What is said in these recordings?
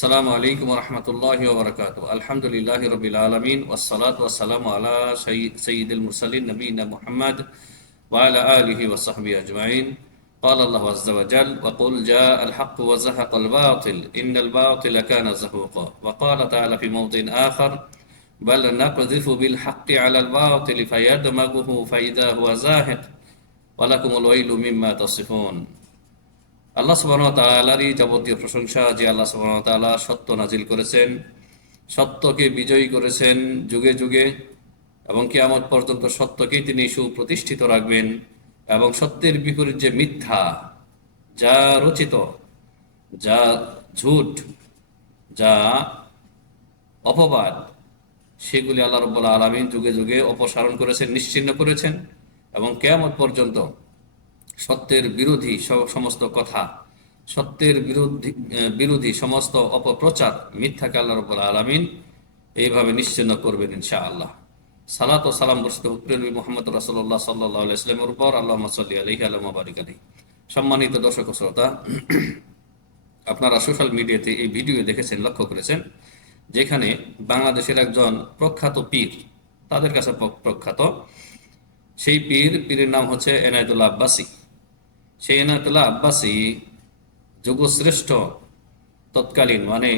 আসসালামু আলাইকুম ওয়া রাহমাতুল্লাহি ওয়া বারাকাতুহু। আলহামদুলিল্লাহি রাব্বিল আলামিন ওয়াস সালাতু ওয়াস সালামু আলা সাইয়্যিদিল মুরসালিন নবিয়িনা মুহাম্মদ ওয়া আলা আলিহি ওয়া সাহবিহি আজমাইন। قال الله عز وجل وقل جاء الحق وزهق الباطل إن الباطل كان زهوقا وقال تعالى في موضع آخر بل نقذف بالحق على الباطل فيدمغه فإذا هو زاهق ولكم الويل مما تصفون। আল্লাহ সুবহানাহু ওয়া তাআলারই যাবতীয় প্রশংসা, যে আল্লাহ সুবহানাহু ওয়া তাআলা সত্য নাজিল করেছেন, সত্যকে বিজয়ী করেছেন যুগে যুগে, এবং কিয়ামত পর্যন্ত সত্যকেই তিনি সুপ্রতিষ্ঠিত রাখবেন। এবং সত্যের বিপরীত যে মিথ্যা, যা রচিত, যা ঝুট, যা অপবাদ, সেগুলি আল্লাহ রাব্বুল আলামিন যুগে যুগে অপসারণ করেছেন, নিশ্চিহ্ন করেছেন। এবং কিয়ামত পর্যন্ত সত্যের বিরোধী সমস্ত কথা, সত্যের বিরোধী সমস্ত অপপ্রচার, মিথ্যাকে আল্লাহ রাব্বুল আলামিন এইভাবে নিশ্চিহ্ন করবেন ইনশাআল্লাহ। সালাত ও সালাম বর্ষিত হোক প্রিয় নবী মুহাম্মদ রাসূলুল্লাহ সাল্লাল্লাহু আলাইহি ওয়াসাল্লামের উপর। আল্লাহুম্মা সাল্লি আলাইহি ওয়া বারিক আলাইহি। সম্মানিত দর্শক ও শ্রোতা, আপনারা সোশ্যাল মিডিয়াতে এই ভিডিও দেখেছেন, লক্ষ্য করেছেন, যেখানে বাংলাদেশের একজন প্রখ্যাত পীর, তাদের কাছে প্রখ্যাত সেই পীরের নাম হচ্ছে এনায়েতুল্লাহ আব্বাসী। সেই এনায়েতুল্লাহ আব্বাসী যুগশ্রেষ্ঠ, তৎকালীন মানে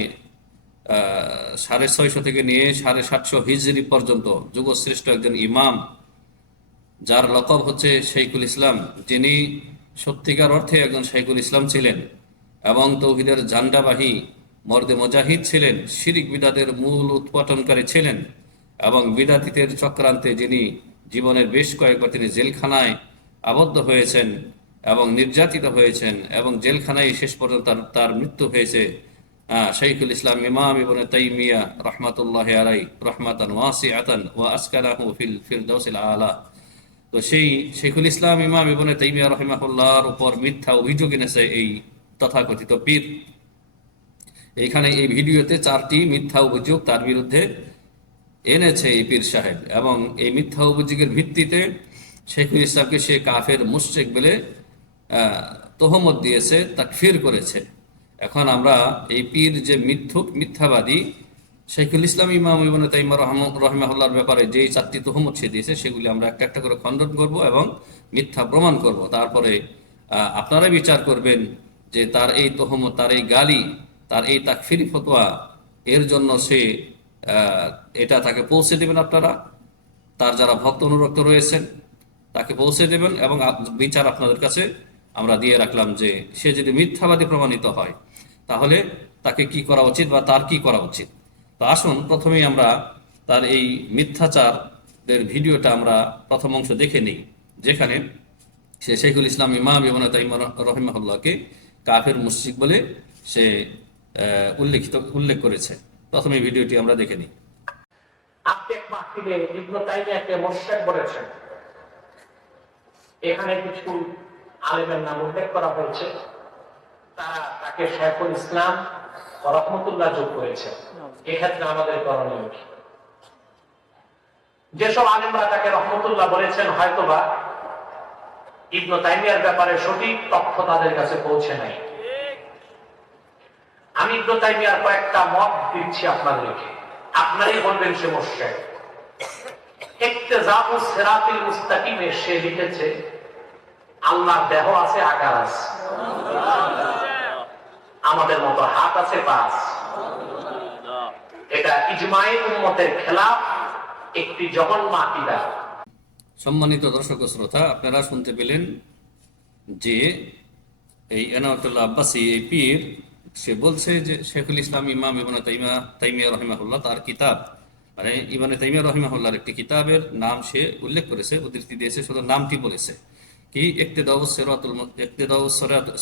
650 থেকে নিয়ে 750 হিজরি পর্যন্ত যুগশ্রেষ্ঠ একজন ইমাম, যার লকব হচ্ছে শাইখুল ইসলাম, যিনি সত্যিকার অর্থে একজন শাইখুল ইসলাম ছিলেন এবং তৌহিদের ঝান্ডাবাহী মর্দে মুজাহিদ ছিলেন, শিরিক বিদাতের মূল উৎপাটনকারী ছিলেন, এবং বিদাতীদের চক্রান্তে যিনি জীবনের বেশ কয়েকবার তিনি জেলখানায় আবদ্ধ হয়েছেন এবং নির্যাতিত হয়েছেন, এবং জেলখানায় শেষ পর্যন্ত তার মৃত্যু হয়েছে। শাইখুল ইসলাম ইমাম ইবনে তাইমিয়া রাহমাতুল্লাহি আলাইহি রাহমাতান ওয়াসিআতান ওয়া আসকানাহু ফিল ফিরদাউসিল আলা। তো সেই শাইখুল ইসলাম ইমাম ইবনে তাইমিয়া রাহিমাহুল্লাহর উপর মিথ্যা অভিযোগ এনেছে এই তথাকথিত পীর। এইখানে এই ভিডিওতে 4টি মিথ্যা অভিযোগ তার বিরুদ্ধে এনেছে এই পীর সাহেব, এবং এই মিথ্যা অভিযোগের ভিত্তিতে শাইখুল ইসলামকে সে কাফের মুশরিক বলে তহমত দিয়েছে, তাকফির করেছে। এখন আমরা এই পীর যে মিথ্যাবাদী শাইখুল ইসলাম ইমাম ইবনে তাইমিয়া রাহিমাহুল্লাহর ব্যাপারে যেই 4টি তহমত সে দিয়েছে, সেগুলি আমরা একটা একটা করে খণ্ডন করব এবং মিথ্যা প্রমাণ করব। তারপরে আপনারা বিচার করবেন যে তার এই তহমত, তার এই গালি, তার এই তাকফিরি ফতোয়া, এর জন্য সে এটা তাকে পৌঁছে দেবেন। আপনারা, তার যারা ভক্ত অনুরক্ত রয়েছেন, তাকে পৌঁছে দেবেন, এবং বিচার আপনাদের কাছে আমরা দিয়ে রাখলাম যে সে যদি মিথ্যাবাদী প্রমাণিত হয়, তাহলে তাকে কি করা উচিত বা তার কি করা উচিত। তো আসুন প্রথমেই আমরা তার এই মিথ্যাচারের ভিডিওটা আমরা প্রথম অংশ দেখে নিই, যেখানে সে শাইখুল ইসলাম ইমাম ইবনে তাইমিয়া রাহিমাহুল্লাহকে কাফের মুশরিক বলে সে উল্লেখ করেছে। প্রথমে ভিডিওটি আমরা দেখে নিই। আপনি এক মাহফিলে ইবনে তাইমিয়াকে মুশরিক বলেছেন। এখানে কিছু আলেমের নাম উল্লেখ করা হয়েছে, তারা তাকে শাইখুল ইসলাম রাহমাতুল্লাহ যোগ করেছে। এক্ষেত্রে আমাদের করণীয় কি? যেসব আলেমরা তাকে রহমতুল্লাহ বলেছেন, হয়তোবা ইবনে তাইমিয়ার ব্যাপারে সঠিক তথ্য তাদের কাছে পৌঁছে নাই। আমি ইবনে তাইমিয়ার কয়েকটা মত দিচ্ছি আপনাদেরকে, আপনারাই বলবেন সে মুশরিক। ইক্তিজাউস সিরাতিল মুস্তাকিমে সে লিখেছে, আল্লাহর দেহ আছে, আকার আছে, আমাদের মতো হাত আছে, পা আছে। এটা ইজমায়ে উম্মতের খেলাফ, একটি জঘন্য আকীদা। সম্মানিত দর্শক ও শ্রোতা, আপনারা শুনতে পেলেন যে এই এনায়েতুল্লাহ আব্বাসী, এই পীর, সে বলছে যে শাইখুল ইসলাম ইমাম ইবনে তাইমিয়া রাহিমাহুল্লাহ তার কিতাব, মানে ইবনে তাইমিয়া রাহিমাহুল্লাহর একটি কিতাবের নাম সে উল্লেখ করেছে, উদ্ধৃতি দিয়েছে, শুধু নামটি বলেছে কি ইক্তিদাউস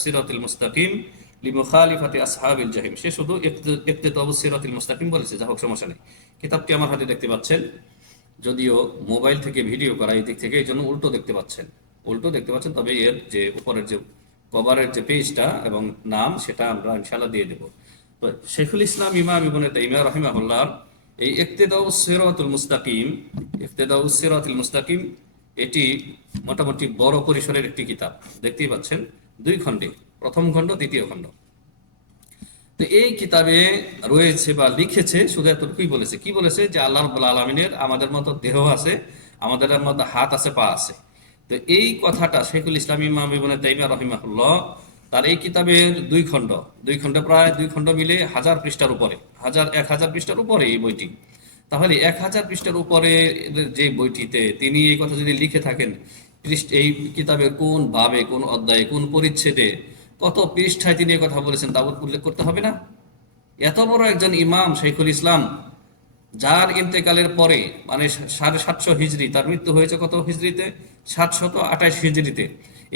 সিরাতুল মুস্তাকিম লিমুখালিফাতি আসহাবিল জাহিম। সে শুধু ইক্তিদাউস সিরাতুল মুস্তাকিম বলেছে, যা হোক, সমস্যা নেই। কিতাবটি আমার হাতে দেখতে পাচ্ছেন, যদিও মোবাইল থেকে ভিডিও করা, এই দিক থেকে এই জন্য উল্টো দেখতে পাচ্ছেন, তবে এর যে উপরের যে কভারের যে পেজটা এবং নাম, সেটা আমরা ইনশাআল্লাহ দিয়ে দেব। তো শাইখুল ইসলাম ইমাম ইবনে তাইমিয়া রাহিমাহুল্লাহ এই ইক্তিদাউস সিরাতুল মুস্তাকিম এটি মোটামুটি বড় পরিসরের একটি কিতাব, দেখতেই পাচ্ছেন, 2 খণ্ডে, প্রথম খণ্ড, দ্বিতীয় খণ্ড। তো এই কিতাবে রয়েছে বা লিখেছে শুধু এতটুকুই বলেছে, কি বলেছে যে আল্লাহ রাব্বুল আলামিনের আমাদের মতো দেহ আছে, আমাদের মতো হাত আছে, পা আছে। তো এই কথাটা শেখুল ইসলাম ইমাম ইবনে তাইমিয়া রাহিমাহুল্লাহ তার এই কিতাবের দুই খণ্ড প্রায় 2 খণ্ড মিলে 1000 পৃষ্ঠার উপরে, 1000 পৃষ্ঠার উপরে এই বইটি। তাহলে 1000 পৃষ্ঠার উপরে যে বইটিতে তিনি এই কথা যদি লিখে থাকেন, এই কিতাবের কোন ভাবে, কোন অধ্যায়ে, কোন পরিচ্ছেদে, কত পৃষ্ঠায় তিনি এই কথা বলেছেন তা উল্লেখ করতে হবে না? এত বড় একজন ইমাম শাইখুল ইসলাম, যার ইন্তেকালের পরে মানে 750 হিজরি, তার মৃত্যু হয়েছে কত হিজরিতে? 728 হিজরিতে।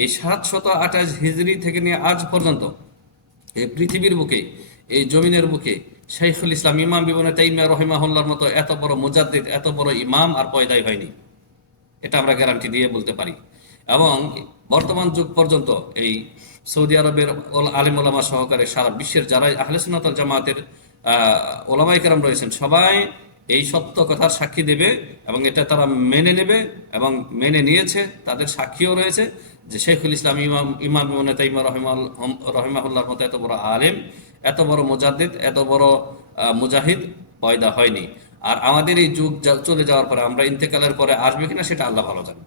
এই 728 হিজরি থেকে নিয়ে আজ পর্যন্ত এই পৃথিবীর বুকে, এই জমিনের বুকে শাইখুল ইসলাম ইমাম ইবনে তাইমিয়া রাহিমাহুল্লাহর মতো এত বড় মুজাদ্দিদ, এত বড় ইমাম আর পয়দাই হয়নি। এটা আমরা গ্যারান্টি দিয়ে বলতে পারি। এবং বর্তমান যুগ পর্যন্ত এই সৌদি আরবের আলেম ওলামা সহকারে সারা বিশ্বের যারা আহলে সুন্নাত ওয়াল জামাতের ওলামায়ে কেরাম রয়েছেন, সবাই এই সত্য কথার সাক্ষী দেবে এবং এটা তারা মেনে নেবে এবং মেনে নিয়েছে। তাদের সাক্ষীও রয়েছে যে শেখুল ইসলাম ইমাম ইবনে তাইমিয়া রাহিমাহুল্লাহর মতো এত বড় আলেম, এত বড় মুজাদ্দিদ, এত বড় মুজাহিদ পয়দা হয়নি। আর আমাদের এই যুগ চলে যাওয়ার পরে, আমরা ইন্তেকালের পরে আসবে কিনা সেটা আল্লাহ ভালো জানে।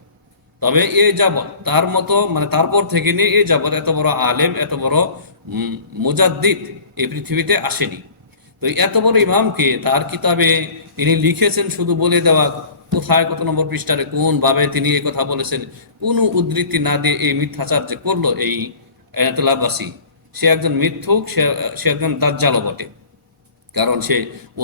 তবে এ যাবৎ তার মতো মানে তারপর থেকে নিয়ে এ যাবৎ এত বড় আলেম, এত বড় মুজাদ্দিদ এই পৃথিবীতে আসেনি। তো এত বড় ইমামকে তার কিতাবে তিনি লিখেছেন শুধু বলে দেওয়া, কোথায় কত নম্বর পৃষ্ঠারে কোন ভাবে তিনি এই কথা বলেছেন, কোনো উদ্ধৃতি না দিয়ে এই মিথ্যাচার যে করলো এই আয়াতুল আব্বাসী, সে একজন মিথ্যুক, সে একজন দাজ্জালও বটে। কারণ সে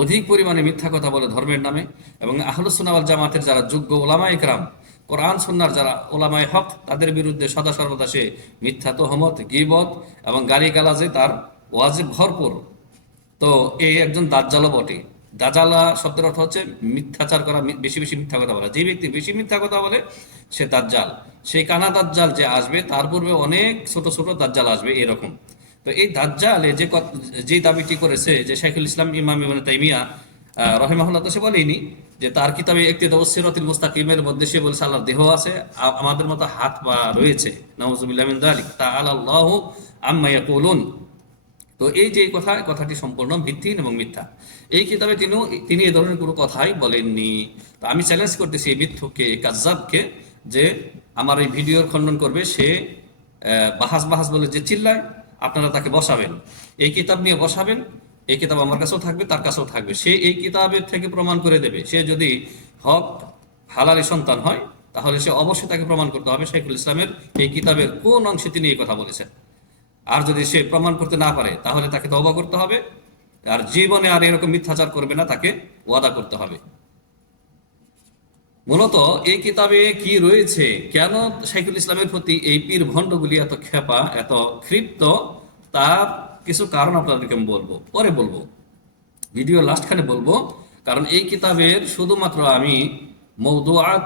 অধিক পরিমাণে মিথ্যা কথা বলে ধর্মের নামে। এবং আহলুস সুন্নাহ ওয়াল জামাতের যারা যোগ্য ওলামায়ে কেরাম, কোরআন সুন্নাহর যারা ওলামায়ে হক, তাদের বিরুদ্ধে সদা সর্বদা সে মিথ্যা তহমত, গীবত এবং গালিগালাজে তার ওয়াজিব ভরপুর। তো এই একজন দাজ্জালও বটে। দাজ্জালা শব্দের অর্থ হচ্ছে মিথ্যাচার করা, বেশি বেশি মিথ্যা কথা বলা। যে ব্যক্তি বেশি মিথ্যা কথা বলে সে দাজ্জাল। সেই কানা দাজ্জাল যে আসবে, তার পূর্বে অনেক ছোট ছোট দাজ্জাল আসবে এরকম। তো এই দাজ্জালে যে দাবিটি করেছে যে শাইখুল ইসলাম ইমাম ইবনে তাইমিয়া রাহিমাহুল্লাহ, তো সে বলেনি যে তার কিতাবে ইকতিদাউস সিরাতিল মুস্তাকিমের মধ্যে সে বলেছে আল্লাহর দেহ আছে, আমাদের মতো হাত পা রয়েছে। নাউযুবিল্লাহি মিন যালিক, তাআলা আল্লাহু আম্মা ইয়াকুলুন। তো এই যে কথাটি সম্পূর্ণ ভিত্তিহীন এবং মিথ্যা। এই কিতাবে তিনি এই ধরনের কোনো কথাই বলেননি। তো আমি চ্যালেঞ্জ করতেছি এই মিথ্যুককে, এই কাজ্জাবকে, যে আমার এই ভিডিওর খণ্ডন করবে সে বাহাস বাহাস বলে যে চিল্লায়, আপনারা তাকে বসাবেন, এই কিতাব নিয়ে বসাবেন। এই কিতাব আমার কাছেও থাকবে, তার কাছেও থাকবে। সে এই কিতাবের থেকে প্রমাণ করে দেবে। সে যদি হক হালালি সন্তান হয়, তাহলে সে অবশ্যই তাকে প্রমাণ করতে হবে শাইখুল ইসলামের এই কিতাবের কোন অংশে তিনি এই কথা বলেছেন। আর যদি সে প্রমাণ করতে না পারে, তাহলে তাকে তওবা করতে হবে, আর জীবনে আর এরকম মিথ্যাচার করবে না, তাকে ওয়াদা করতে হবে। মূলত এই কিতাবে কি রয়েছে, কেন শাইখুল ইসলামের প্রতি এই পীর ভণ্ডগুলি এত ক্ষেপা, এত ক্ষিপ্ত, তার কিছু কারণ আপনাদেরকে আমি পরে বলবো, ভিডিও লাস্টখানে বলবো। কারণ এই কিতাবের শুধুমাত্র আমি মওদুআত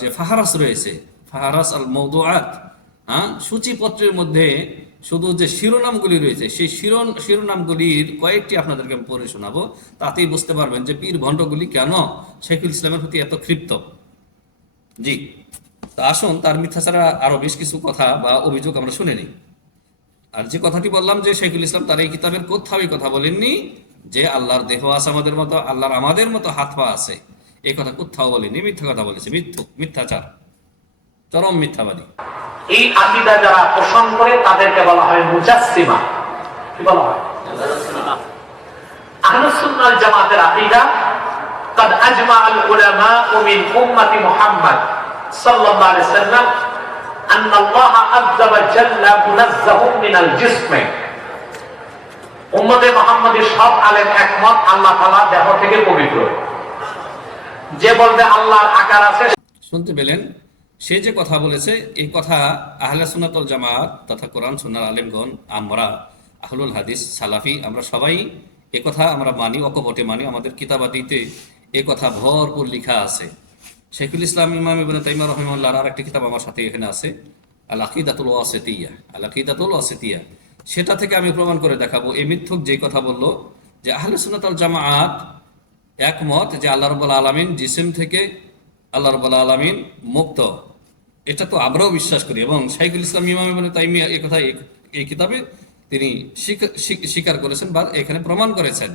যে ফাহারাস রয়েছে, ফাহারাস আল মওদুআত, সূচিপত্রের মধ্যে শুধু যে শিরোনামগুলি রয়েছে, সেই শিরোনামগুলির কয়েকটি আপনাদেরকে আমি পড়ে শোনাবো। তাতেই বুঝতে পারবেন যে পীর ভণ্ডগুলি কেন শাইখুল ইসলামের প্রতি এত ক্ষিপ্ত। জি, তা আসুন তার মিথ্যা ছাড়া আরো বেশ কিছু কথা বা অভিযোগ আমরা শুনে নিই। আর যে কথাটি বললাম যে শাইখুল ইসলাম তার এই কিতাবের কোথাও এই কথা বলেননি যে আল্লাহর দেহ আছে আমাদের মতো, আল্লাহর আমাদের মতো হাত পা আছে, এই কথা কোথাও বলেনি। মিথ্যা কথা বলেছে, মিথ্যাচার, চরম মিথ্যাবাদী। এই আকীদা যারা পোষণ করে তাদেরকে বলা হয় মুজাসসিমা। কি বলা হয়? আহলুস সুন্নাহ ওয়াল জামাতের আকীদা قد اجمع العلماء من امه محمد صلى الله عليه وسلم ان الله عز وجل منزه من الجسم। উম্মতে মুহাম্মাদের সব আলেম একমত আল্লাহ তাআলা দেহ থেকে পবিত্র। যে বলবে আল্লাহর আকার আছে, শুনতে পেলেন? সে যে কথা বলেছে, এই কথা আহলে সুন্নাত ওয়াল জামাত তথা কোরআন সুন্নাহর আলেমগণ, আমরা আহলুল হাদিস সালাফি, আমরা সবাই এ কথা আমরা মানি, অকপটে মানি। আমাদের কিতাবাদিতে এ কথা ভরপুর লেখা আছে। শাইখুল ইসলাম ইমাম ইবনে তাইমিয়া রাহিমাহুল্লাহর আর একটি কিতাব আমার সাথে এখানে আছে, আল আকিদাতুল ওয়াসিতিয়া, আল আকিদাতুল ওয়াসিতিয়া। সেটা থেকে আমি প্রমাণ করে দেখাবো এই মিথ্যুক যে কথা বললো যে আহলে সুন্নাত ওয়াল জামাত একমত যে আল্লাহ রাব্বুল আলামিন জিসিম থেকে, আল্লাহ রাব্বুল আলামিন মুক্ত। এটা তো আমরাও বিশ্বাস করি এবং শাইখুল ইসলাম ইমাম ইবনে তাইমিয়া এই কথা এই কিতাবে তিনি স্বীকার করেছেন বা এখানে প্রমাণ করেছেন।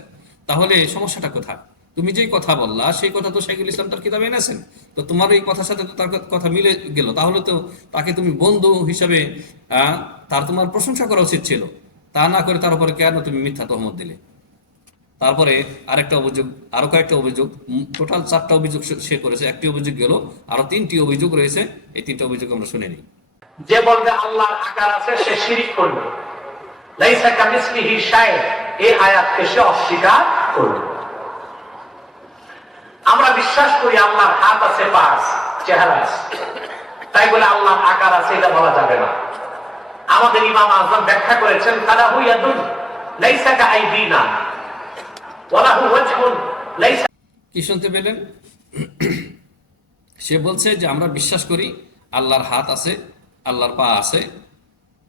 তাহলে সমস্যাটা কোথায়? তুমি যেই কথা বললা সেই কথা তো শাইখুল ইসলাম তার কিতাবে এনেছেন, তো তোমার এই কথার সাথে তো তার কথা মিলে গেল। তাহলে তো তাকে তুমি বন্ধু হিসাবে তার তোমার প্রশংসা করা উচিত ছিল। তা না করে তার উপরে কেন তুমি মিথ্যা তহমত দিলে? তারপরে আরেকটা অভিযোগ, আরো কয়েকটা অভিযোগ, টোটাল 4টা অভিযোগ সে করেছে। একটি অভিযোগ গেল, আরো 3টি অভিযোগ রয়েছে। এই 3টা অভিযোগ আমরা শুনে নিই। যে বলবে আল্লাহর আকার আছে সে শিরিক করবে, লাইসা কামিসলিহি শাই, এই আয়াতকে সে অস্বীকার করবে। আমরা বিশ্বাস করি আল্লাহর হাত আছে, পা আছে, চেহারা আছে, তাই বলে আল্লাহর আকার আছে এটা বলা যাবে না। আমাদের ইমাম আযম ব্যাখ্যা করেছেন, ফালাহু ইয়াদুন লাইসা কাআইদিনা ওয়ালাহু ওয়াজহুন লাইসা। কি শুনতে পেলেন? সে বলছে যে আমরা বিশ্বাস করি আল্লাহর হাত আছে, আল্লাহর পা আছে,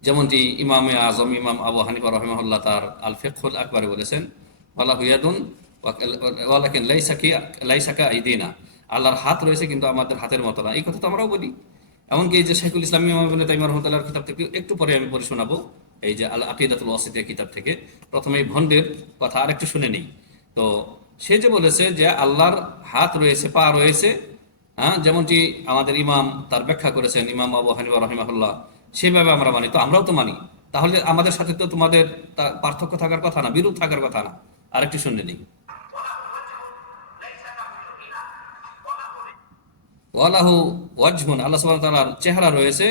যেমনটি ইমামে আজম ইমাম আবু হানিফা রাহিমাহুল্লাহ তার আল ফিকহুল আকবরে বলেছেন, ওয়ালাহু ইয়াদুন ওয়ালাকিন লাইসা কাআইদিনা, আল্লাহর হাত রয়েছে কিন্তু আমাদের হাতের মতো না। এই কথা তো আমরাও বলি। এমনকি এই যে শাইখুল ইসলাম ইমাম ইবনে তাইমিয়া রাহিমাহুল্লাহর কিতাব থেকে একটু পরে আমি পড়ে শোনাবো, এই যে আল আকিদাতুল ওয়াসিতিয়া কিতাব থেকে। প্রথমে এই ভণ্ডের কথা আরেকটু শুনে নেই। তো সে যে বলেছে যে আল্লাহর হাত রয়েছে, পা রয়েছে, যেমনটি আমাদের ইমাম তার ব্যাখ্যা করেছেন ইমাম আবু হানিফা রাহিমাহুল্লাহ, সেভাবে আমরা মানি। তো আমরাও তো মানি, তাহলে আমাদের সাথে তো তোমাদের পার্থক্য থাকার কথা না, বিরোধ থাকার কথা না। আরেকটু শুনে নিই। ওয়ালাহু ওয়াজহুন, আল্লাহ সুবহানাহু ওয়া তাআলার চেহারা রয়েছে,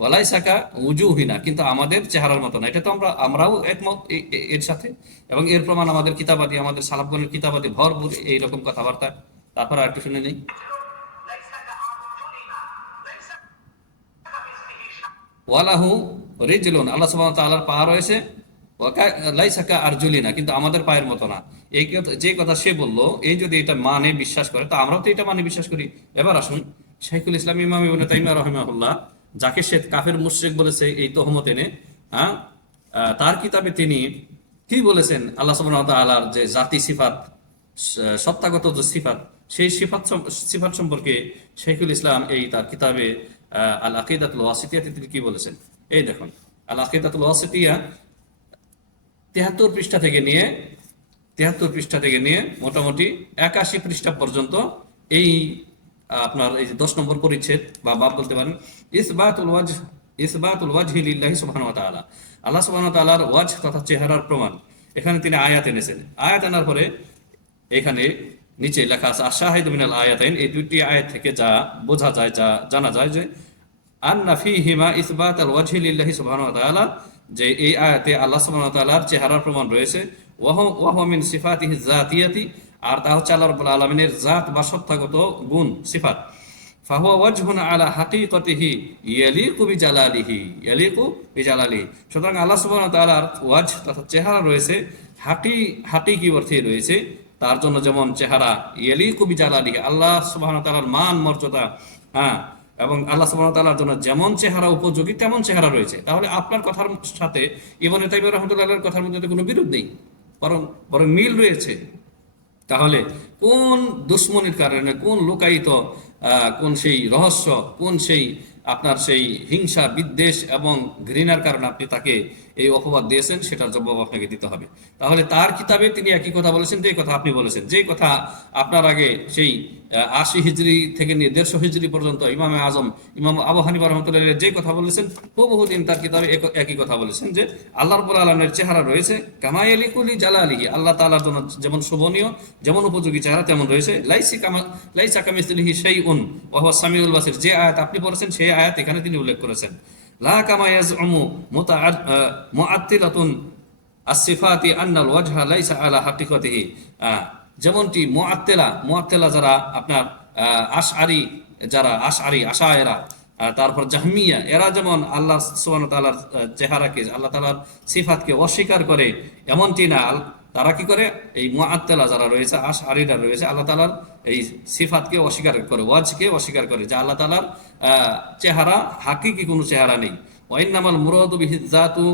ওয়ালাইসাকা উজুহিনা, কিন্তু আমাদের চেহারার মতো না। এটা তো আমরাও একমত এর সাথে, এবং এর প্রমাণ আমাদের কিতাবাদি, আমাদের সালাফগণের কিতাবাদি ভরপুর এইরকম কথাবার্তা। তারপর আর একটু শুনে নেই। ওয়ালাহু রিজলুন, আল্লাহ সুবহানাহু ওয়া তাআলার পা রয়েছে, লাইসাকা আরজুলিনা, কিন্তু আমাদের পায়ের মতো না। এই যে কথা সে বললো, এই যদি এটা মানে বিশ্বাস করে, তো আমরাও তো এটা মানে বিশ্বাস করি। এবার আসুন, শাইখুল ইসলাম ইমাম ইবনে তাইমিয়া রাহিমাহুল্লাহ, যাকে সে কাফের মুশরিক বলেছে এই তহমত এনে, তার কিতাবে তিনি কি বলেছেন আল্লাহ সুবহানাহু ওয়া তাআলার যে জাতি সিফাত, সত্তাগত যে সিফাত, সেই সিফাত সম্পর্কে শাইখুল ইসলাম এই তার কিতাবে আল আকিদাতুল ওয়াসিতিয়াতে তিনি কি বলেছেন, এই দেখুন। আল আকিদাতুল ওয়াসিতিয়া 73 পৃষ্ঠা থেকে নিয়ে মোটামুটি 81 পৃষ্ঠা পর্যন্ত এই আপনার এই যে 10 নম্বর পরিচ্ছেদ বা বাব বলতে পারেন, ইসবাতুল ওয়াজহি লিল্লাহি সুবহানাহু ওয়া তাআলা, আল্লাহ সুবহানাহু ওয়া তাআলার ওয়াজ তথা চেহারার প্রমাণ। এখানে তিনি আয়াত এনেছেন। আয়াত আনার পরে এখানে নিচে লেখা আছে আশ-শাহিদু মিনাল আয়াতাইন, এই দুইটি আয়াত থেকে যা বোঝা যায়, যা জানা যায় যে আন্না ফীহিমা ইসবাতাল ওয়াজহি লিল্লাহি সুবহানাহু ওয়া তাআলা, যে এই আয়াতে আল্লাহ সুবহানাহু ওয়া তাআলার চেহারার প্রমাণ রয়েছে। ওয়া হুয়া মিন সিফাতিহি যাতিয়াতি, আর তা হচ্ছে আল্লাহ রাব্বুল আলামিনের জাত বা সত্তাগত গুণ সিফাত। ফাহুয়া ওয়াজহুন আলা হাকিকাতিহি ইয়ালিকু বিজালালিহি, সুতরাং আল্লাহ সুবহানাহু ওয়া তাআলার ওয়াজ তথা চেহারা রয়েছে, হাকিকি অর্থে রয়েছে, তার জন্য যেমন চেহারা ইয়ালিকু বিজালালিহি, আল্লাহ সুবহানাহু ওয়া তাআলার মান মর্যাদা, এবং আল্লাহ সুবহানাহু ওয়া তাআলার জন্য যেমন চেহারা উপযোগী তেমন চেহারা রয়েছে। তাহলে আপনার কথার সাথে ইবনে তাইমিয়া রাহমাতুল্লাহর কথার মধ্যে কোনো বিরোধ নেই, বরং মিল রয়েছে। তাহলে কোন দুশ্মনির কারণে, কোন লুকায়িত, কোন সেই রহস্য, কোন সেই আপনার সেই হিংসা বিদ্বেষ এবং ঘৃণার কারণে আপনি তাকে এই অপবাদ দিয়েছেন, সেটার জবাব আপনাকে দিতে হবে। তাহলে তার কিতাবে তিনি একই কথা বলেছেন, যে কথা আপনি বলেছেন, যে কথা আপনার আগে সেই 80 হিজরি থেকে নিয়ে 150 হিজরি পর্যন্ত ইমামে আজম ইমাম আবু হানিফা রাহমাতুল্লাহ যে কথা বলেছেন, হুবহু তিনি তার কিতাবে একই কথা বলেছেন, যে আল্লাহ রাব্বুল আলামিনের চেহারা রয়েছে কামা ইয়ালিকু জালালিহি, আল্লাহ তাআলার জন্য যেমন শোভনীয়, যেমন উপযোগী চেহারা তেমন রয়েছে। লাইসা কামিসলিহি শাইউন ওয়া হুয়া সামিউল বাসির, যে আয়াত আপনি পড়েছেন সেই আয়াত এখানে তিনি উল্লেখ করেছেন। লা কামা ইয়াজউমু মুআত্তিলাতুন আসিফাতি আন্নাল ওয়াজহা লাইসা আলা হাকিকাতিহি, যেমনটি মুআত্তিলা যারা আপনার আশআরী, তারপর জাহমিয়া, এরা যেমন আল্লাহ সুবহানাহু ওয়া তাআলার চেহারাকে, আল্লাহ তাআলার সিফাতকে অস্বীকার করে, এমনটি না, তারা কি করে, এই মুআত্তিলা যারা রয়েছে, আশআরীরা রয়েছে, আল্লাহ তাআলার এই সিফাতকে অস্বীকার করে, ওয়াজকে অস্বীকার করে, যে আল্লাহ তাআলার চেহারা হাকিকি কোনো চেহারা নেই। ওয়া ইন্নামাল মুরাদু বিহি যাতু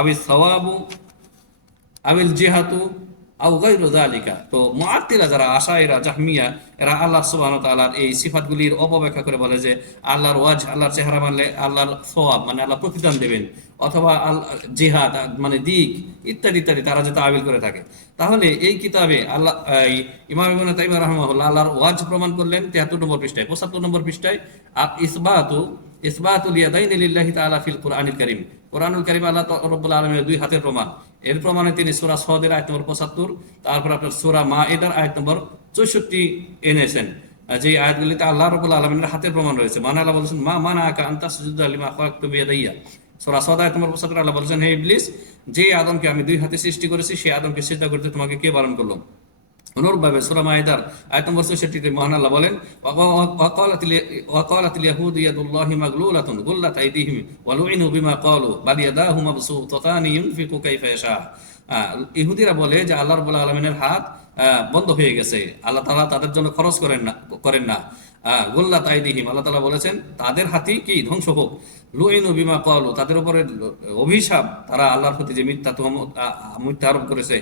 আবিস সাওয়াবু আবিল জিহাতু আও গায়রু যালিকা। তো মুআত্তিলা যারা আশাইরা জাহমিয়া, এরা আল্লাহ সুবহানাহু ওয়া তাআলার এই সিফাতগুলির অপব্যাখ্যা করে বলে যে আল্লাহর ওয়াজহ, আল্লাহর চেহারা মানলে আল্লাহর সওয়াব মানে আল্লাহ প্রতিদান দেবেন, অথবা জিহাদ মানে দিক ইত্যাদি ইত্যাদি তারা যে তাবিল করে থাকে। তাহলে এই কিতাবে আল্লাহ এই ইমাম ইবনে তাইমিয়া রাহিমাহুল্লাহ আল্লাহর ওয়াজহ প্রমাণ করলেন 73 নম্বর পৃষ্ঠায়, 75 নম্বর পৃষ্ঠায় ইসবাতুল ইয়াদাইনি লিল্লাহি তাআলা ফিল কুরআনিল কারীম। কুরআনুল কারীম আল্লাহ রাব্বুল আলামিনের দুই হাতের প্রমাণ। এর প্রমাণে তিনি সূরা সদের আয়াত নম্বর 75, তারপর আপনার সূরা মাইদার আয়াত নম্বর 64 এনেছেন, যে আয়াতগুলিতে আল্লাহ রাব্বুল আলামিনের হাতের প্রমাণ রয়েছে। মানে আল্লাহ বলেছেন মা মানাকা আন তাসজুদা লিমা খালাকতু বিয়াদাইয়া। সূরা সদ আয়াত নম্বর 75 আল্লাহ বলেছেন, হে ইবলিস, যে আদমকে আমি দুই হাতে সৃষ্টি করেছি সেই আদমকে সিজদা করতে তোমাকে কে বারণ করলো? অনুরূপভাবে সূরা মাইদার আয়াত নম্বর 66 মহান আল্লাহ বলেন, ওয়াকালাতিল ইয়াহুদু ইয়াদুল্লাহি মাগলুলাতুন গুল্লাত আইদিহিম ওয়া লুইনু বিমা ক্বালু বাল ইয়াদাহু মাবসুতাতানি ইউনফিকু কাইফা ইয়াশা। ইহুদিরা বলে যে আল্লাহ রাব্বুল আলামিনের হাত বন্ধ হয়ে গেছে, আল্লাহ তাআলা তাদের জন্য খরচ করেন না। গুল্লাত আইদিহিম, আল্লাহ তাআলা বলেছেন তাদের হাতই কি ধ্বংস হোক। লুইনু বিমা ক্বালু, তাদের উপরে অভিশাপ, তারা আল্লাহর প্রতি যে মিথ্যা আরোপ করেছে।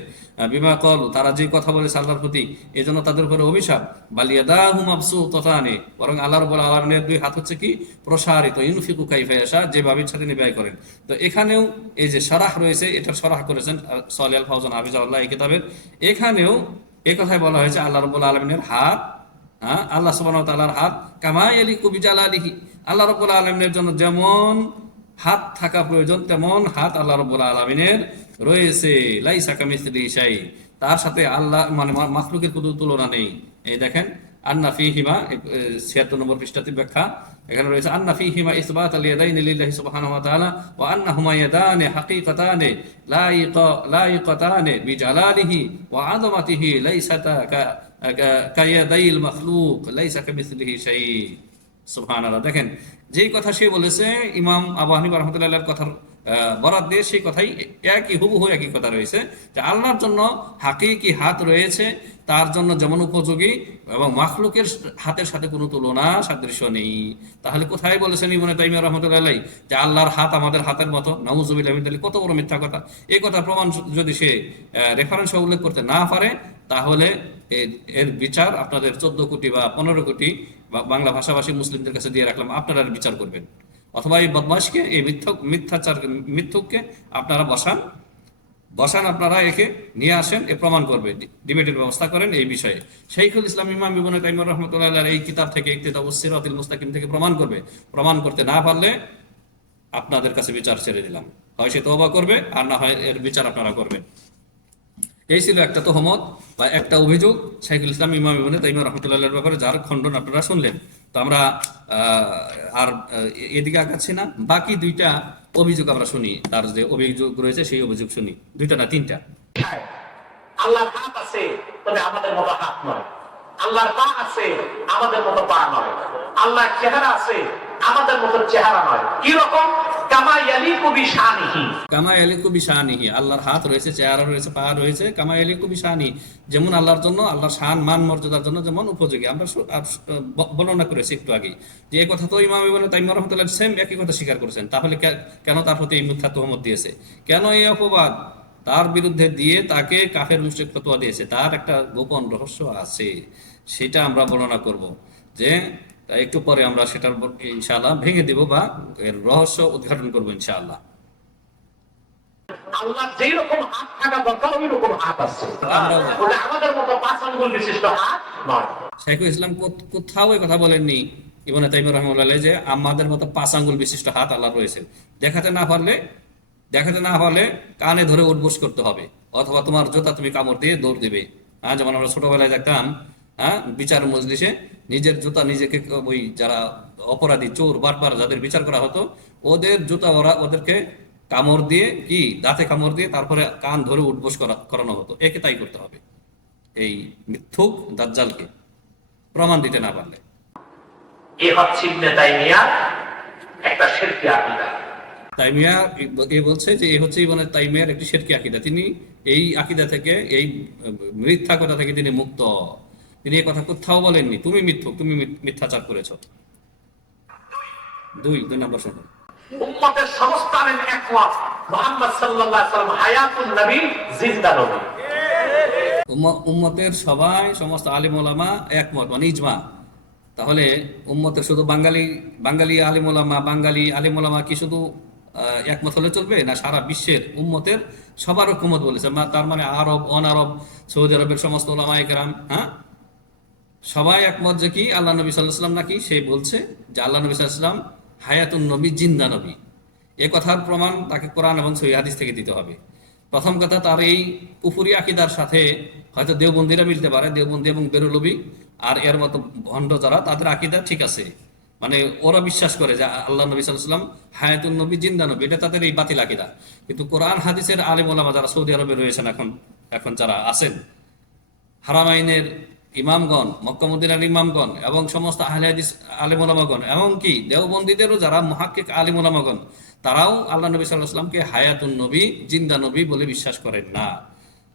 বিমা ক্বালু, তারা যে কথা বলেছে আল্লাহর প্রতি, এজন্য তাদের উপরে অভিশাপ। বাল ইয়াদাহু মাবসুতাতানি, বরং আল্লাহ রাব্বুল আলামিনের দুই হাত হচ্ছে কি প্রসারিত, ইউনফিকু কাইফা ইয়াশা, যেভাবে ইচ্ছা তিনি ব্যয় করেন। তো এখানেও এই যে শরাহ রয়েছে, এটার শরাহ করেছেন সালেহ আল ফাওজান হাফিজাহুল্লাহ এই কিতাবের। এখানেও এই কথাই বলা হয়েছে আল্লাহ রাব্বুল আলামিনের হাত, আল্লাহ সুবহানাহু ওয়া তাআলার হাত কামা ইয়ালিকু বিজালালিহি, আল্লাহ রাব্বুল আলামিনের জন্য যেমন হাত থাকা প্রয়োজন তেমন হাত আল্লাহ রাব্বুল আলামিনের রয়েছে। লাইসা কামিসলিহি শাই, তার সাথে আল্লাহ মানে মাখলুকের কোনো তুলনা নেই। এই দেখেন আন্না ফীহিমা 76 নম্বর পৃষ্ঠাতে ব্যাখ্যা, এখানে রয়েছে আন্না ফীহিমা ইসবাত আল ইয়াদাইনি লিল্লাহি সুবহানাহু ওয়া তাআলা ওয়া আন্নাহুমা ইয়াদানি হাকীকাতানি লাইকাতানি বিজালালিহি ওয়া আযমাতিহি লাইসাতা কায়াদাইল মাখলুক লাইসা কামিসলিহি শাই। সুবহানাল্লাহ। দেখেন যেই কথা সে বলেছে ইমাম আবু হানিফা রাহমাতুল্লাহ আলাইহির কথার বরাত দিয়ে সেই কথাই একই হুবহু একই কথা রয়েছে যে আল্লাহর জন্য হাকিকি হাত রয়েছে, তার জন্য যেমন উপযোগী, এবং মাখলুকের হাতের সাথে কোনো তুলনা সাদৃশ্য নেই। তাহলে কোথায় বলেছেন ইবনে তাইমিয়া রাহমাতুল্লাহ আলাইহি যে আল্লাহর হাত আমাদের হাতের মতো? নাউযুবিল্লাহি মিন যালিক, কত বড় মিথ্যা কথা! এই কথা প্রমাণ যদি সে রেফারেন্স উল্লেখ করতে না পারে, তাহলে এর বিচার আপনাদের 14 কোটি বা 15 কোটি বাংলা ভাষাভাষী মুসলিমদের কাছে দিয়ে রাখলাম, আপনারা বিচার করবেন। অথবা এই বদমাশকে, এই মিথ্যুককে আপনারা বসান, আপনারা একে নিয়ে আসেন, এ প্রমাণ করবে, ডিবেটের ব্যবস্থা করেন এই বিষয়ে। শাইখুল ইসলাম ইমাম ইবনে তাইমিয়া রাহমাতুল্লাহ আলাইহি এই কিতাব থেকে ইকতিদাউস সিরাতিল মুস্তাকিম থেকে প্রমাণ করবে। প্রমাণ করতে না পারলে আপনাদের কাছে বিচার ছেড়ে দিলাম, হয় সে তওবা করবে আর না হয় এর বিচার আপনারা করবেন। এই ছিল একটা তহমত বা একটা অভিযোগ শাইখুল ইসলাম ইমাম ইবনে তাইমিয়া রাহমাতুল্লাহ আলাইহির ব্যাপারে, যার খণ্ডন আপনারা শুনলেন। তো আমরা আর এদিকে আগাচ্ছি না, বাকি দুইটা অভিযোগ আমরা শুনি, তার যে অভিযোগ রয়েছে সেই অভিযোগ শুনি, দুইটা না তিনটা। আল্লাহর হাত আছে, তবে আমাদের মতো হাত নয়। আল্লাহর পা আছে, আমাদের মতো পা নয়। আল্লাহর চেহারা আছে, আমাদের মতো চেহারা নয়। কি রকম? কামা ইয়ালিকু বিশানিহি, কামা ইয়ালিকু বিশানিহি, আল্লাহর হাত রয়েছে, চেহারা রয়েছে, পা রয়েছে, কামা ইয়ালিকু বিশানিহি, যেমন আল্লাহর জন্য, আল্লাহর শান মান মর্যাদার জন্য যেমন উপযোগী। আমরা বর্ণনা করেছি একটু আগে যে এই কথা তো ইমাম ইবনে তাইমিয়া রাহমাতুল্লাহ সেম একই কথা স্বীকার করেছেন। তাহলে কেন তার প্রতি এই মিথ্যা তহমত দিয়েছে? কেন এই অপবাদ তার বিরুদ্ধে দিয়ে তাকে কাফের মুশরিক ফতোয়া দিয়েছে? তার একটা গোপন রহস্য আছে, সেটা আমরা বর্ণনা করব, যে একটু পরে আমরা সেটার ইনশাআল্লাহ ভেঙে দেব বা এর রহস্য উদ্ঘাটন করবো ইনশাআল্লাহ। আল্লাহ যেই রকম হাত থাকা দরকার ওই রকম হাত আছে, ওটা আমাদের মতো 5 আঙ্গুল বিশিষ্ট হাত নয়। শাইখুল ইসলাম কোথাও এই কথা বলেননি ইবনে তাইমিয়া রাহিমাহুল্লাহ যে আমাদের মতো 5 আঙ্গুল বিশিষ্ট হাত আল্লাহ রয়েছে। দেখাতে না পারলে কানে ধরে উঠবোস করতে হবে, অথবা তোমার জুতা তুমি কামড় দিয়ে দৌড় দিবে। যেমন আমরা ছোটবেলায় দেখতাম বিচার মজলিসে নিজের জুতা নিজেকে, ওই যারা অপরাধী চোর বাটপার যাদের বিচার করা হতো, ওদের জুতা ওদেরকে কামড় দিয়ে, কি দাঁতে কামড় দিয়ে তারপরে কান ধরে উঠবোস করানো হতো। একে তাই করতে হবে এই মিথ্যুক দাজ্জালকে প্রমাণ দিতে না পারলে। এ হচ্ছে ইবনে তাইমিয়া একটা শিরকি আকীদা। তাইমিয়া এ বলছে যে এ হচ্ছে ইবনে তাইমিয়ার একটি শিরকি আকীদা। তিনি এই আকীদা থেকে, এই মিথ্যা কথা থেকে তিনি মুক্ত। তিনি এই কথা কোথাও বলেননি তুমি মিথ্যুক, তুমি মিথ্যাচার করেছো। 2 নম্বর শুনুন। উম্মতের সমস্ত আলেম একমত মুহাম্মদ সাল্লাল্লাহু আলাইহি ওয়াসাল্লাম হায়াতুন নবী, জিন্দা নবী। উম্মতের সবাই, সমস্ত আলিম ওলামা একমত, মানে ইজমা। তাহলে উম্মতের শুধু বাঙালি বাঙালি আলিম ওলামা, বাঙালি আলিম ওলামা কি শুধু একমত হলে চলবে, না সারা বিশ্বের উম্মতের সবার ঐকমত বলেছে? তার মানে আরব, অনারব, সৌদি আরবের সমস্ত ওলামায়ে কেরাম, হ্যাঁ, সবাই একমত যে কি আল্লাহ নবী সাল্লাল্লাহু আলাইহি ওয়াসাল্লাম নাকি, সে বলছে যে আল্লাহ নবী সাল্লাল্লাহু আলাইহি ওয়াসাল্লাম হায়াতুন নবী, জিন্দা নবী। এ কথার প্রমাণ তাকে কোরআন এবং সহিহ হাদিস থেকে দিতে হবে। প্রথম কথা, তার এই কুফরি আকীদার সাথে হয়তো দেওবন্দিরা মিলতে পারে, দেওবন্দি এবং বেরলভী আর এর মতো ভণ্ড যারা, তাদের আকীদা ঠিক আছে, মানে ওরা বিশ্বাস করে যে আল্লাহ নবী সাল্লাল্লাহু আলাইহি ওয়াসাল্লাম হায়াতুন নবী, জিন্দা নবী, এটা তাদের এই বাতিল আকীদা। কিন্তু কোরআন হাদিসের আলিম ওলামা যারা সৌদি আরবে রয়েছেন, এখন এখন যারা আছেন, হারামাইনের ইমামগণ, মক্কা মদিনার ইমামগণ এবং সমস্ত আহলে হাদিস আলিম ওলামাগণ, এমনকি দেওবন্দীদেরও যারা মুহাক্কিক আলিম ওলামাগণ, তারাও আল্লাহ নবী সাল্লাল্লাহু আলাইহি ওয়াসাল্লামকে হায়াতুন নবী, জিন্দা নবী বলে বিশ্বাস করেন না।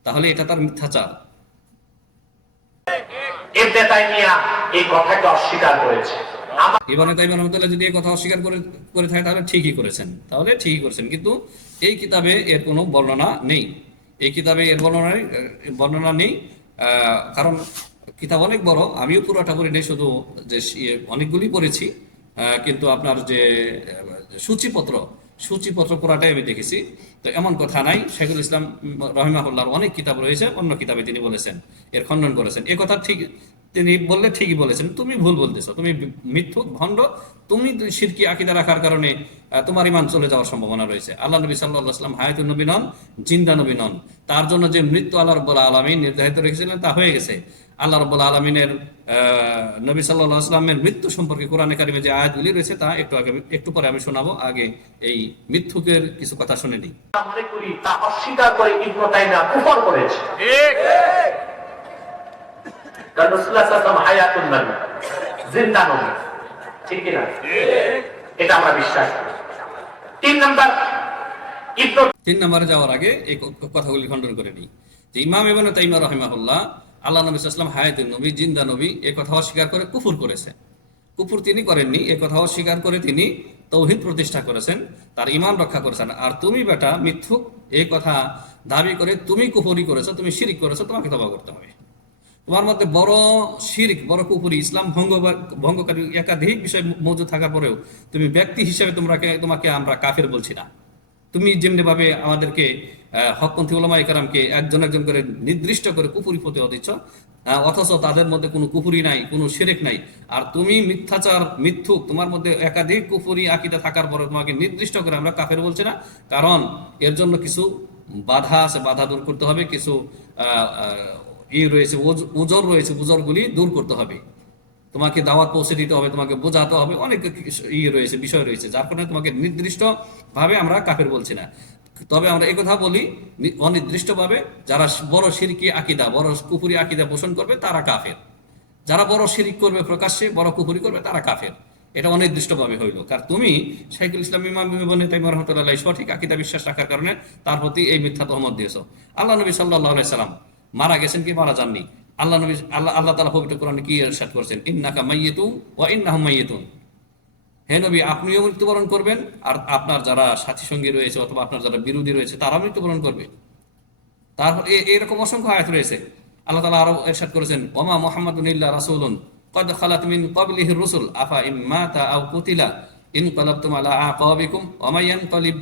তাহলে এটা তার মিথ্যাচার। ইবনে তাইমিয়া এই কথাকে অস্বীকার করেছে। ইবনে তাইমিয়া রাহমাতুল্লাহ যদি এই কথা অস্বীকার করে করে থাকে তাহলে ঠিকই করেছেন, কিন্তু এই কিতাবে এর কোনো বর্ণনা নেই। এই কিতাবে এর বর্ণনা নেই, কারণ কিতাব অনেক বড়, আমিও পুরোটা পড়ি নেই, শুধু যে অনেকগুলি পড়েছি, কিন্তু আপনার যে সূচিপত্র পুরাটাই আমি দেখেছি। তো এমন কথা নাই, শাইখুল ইসলাম রহিমাহুল্লাহর অনেক কিতাব রয়েছে, অন্য কিতাবে তিনি বলেছেন, এর খণ্ডন করেছেন। এ কথা ঠিক তিনি বললে ঠিকই বলেছেন, তুমি ভুল বলতেছো, তুমি মিথ্যুক, ভণ্ড, তুমি শিরকি আকীদা রাখার কারণে তোমার ঈমান চলে যাওয়ার সম্ভাবনা রয়েছে। আল্লাহ নবী সাল্লাল্লাহু আলাইহি ওয়াসাল্লাম হায়াতুন নবী নন, জিন্দা নবী নন। তার জন্য যে মৃত্যু আল্লাহ রাব্বুল আলামিন নির্ধারিত রেখেছিলেন তা হয়ে গেছে। আল্লাহ রাব্বুল আলামিনের নবী সাল্লাল্লাহু আলাইহি ওয়াসাল্লামের মৃত্যু সম্পর্কে কোরআনে কারিমে যে আয়াতগুলি রয়েছে তা একটু পরে আমি শোনাবো। আগে এই মিথ্যুকের কিছু কথা শুনে নিই। মনে করি তা অস্বীকার করে ইবনে তাইমিয়া কুফর করেছে। ঠিক, কারণ রাসূলুল্লাহ সাল্লাল্লাহু আলাইহি ওয়াসাল্লাম হায়াতুন নবী, জিন্দা নবী, ঠিক কি না? এটা আমরা বিশ্বাস করি। তিন নম্বরে যাওয়ার আগে এই কথাগুলি খণ্ডন করে নিই যে ইমাম ইবনে তাইমিয়া রাহিমাহুল্লাহ আল্লাহ নবী সাল্লাল্লাহু আলাইহি ওয়াসাল্লাম হায়াতুন নবী, জিন্দা নবী এ কথা অস্বীকার করে কুফর করেছে। কুফর তিনি করেননি, এ কথা অস্বীকার করে তিনি তাওহীদ প্রতিষ্ঠা করেছেন, তার ঈমান রক্ষা করেছেন। আর তুমি বেটা মিথ্যুক, এই কথা দাবি করে তুমি কুফরি করেছো, তুমি শিরক করেছো, তোমাকে তওবা করতে হবে। তোমার মধ্যে বড় শিরক, বড় কুফরি, ইসলাম ভঙ্গকারী একাধিক বিষয় মজুদ থাকার পরেও তুমি ব্যক্তি হিসেবে তোমাকে আমরা কাফের বলছি না। তুমি যেমনি ভাবে আমাদেরকে হকপন্থী ওলামায়ে কেরামকে একজন একজন করে নির্দিষ্ট করে কুফরি ফতোয়া দিচ্ছ, অথচ তাদের মধ্যে কোনো কুফরি নাই, কোনো শিরক নাই। আর তুমি মিথ্যাচার, মিথ্যুক, তোমার মধ্যে একাধিক কুফরি আকীদা থাকার পরে তোমাকে নির্দিষ্ট করে আমরা কাফের বলছি না, কারণ এর জন্য কিছু বাধা আছে, বাধা দূর করতে হবে, কিছু রয়েছে, উজর রয়েছে, উজরগুলি দূর করতে হবে, তোমাকে দাওয়াত পৌঁছে দিতে হবে, তোমাকে বোঝাতে হবে, অনেক রয়েছে, বিষয় রয়েছে, যার কারণে তোমাকে নির্দিষ্ট ভাবে আমরা কাফের বলছি না। তবে আমরা একথা বলি, অনির্দিষ্ট ভাবে যারা বড় শিরকি আকীদা, বড় কুফরি আকীদা পোষণ করবে তারা কাফের, যারা বড় শিরক করবে প্রকাশ্যে, বড় কুফরি করবে তারা কাফের। এটা অনির্দিষ্ট ভাবে হইল, কারণ তুমি শাইখুল ইসলাম ইমাম ইবনে তাইমিয়া রাহমাতুল্লাহ সঠিক আকীদা বিশ্বাস রাখার কারণে তার প্রতি এই মিথ্যা তহমত দিয়েছো। আল্লাহ নবী সাল্লাল্লাহু আলাইহি সাল্লাম মারা গেছেন কি মারা যাননি? আল্লাহ তাআলা পবিত্র কোরআনে কি ইরশাদ করেছেন? ইন্নাকা মাইয়িতুন ওয়া ইন্নাহুম মাইয়িতুন। হে নবী, আপনিও মৃত্যুবরণ করবেন, আর আপনার যারা সাথী সঙ্গী রয়েছে অথবা আপনার যারা বিরোধী রয়েছে তারাও মৃত্যুবরণ করবে। তারপর এরকম অসংখ্য আয়াত রয়েছে। আল্লাহ তাআলা আরো ইরশাদ করেছেন, ওমা মুহাম্মাদুন ইল্লা রাসূলুন ক্বাদ খালাত মিন ক্বাবলিহির রুসুল আফা ইম মাতা আও কুতিলা ইনকালাবতুম আলা আকাবিকুম ওয়া মান ইয়ানকালিব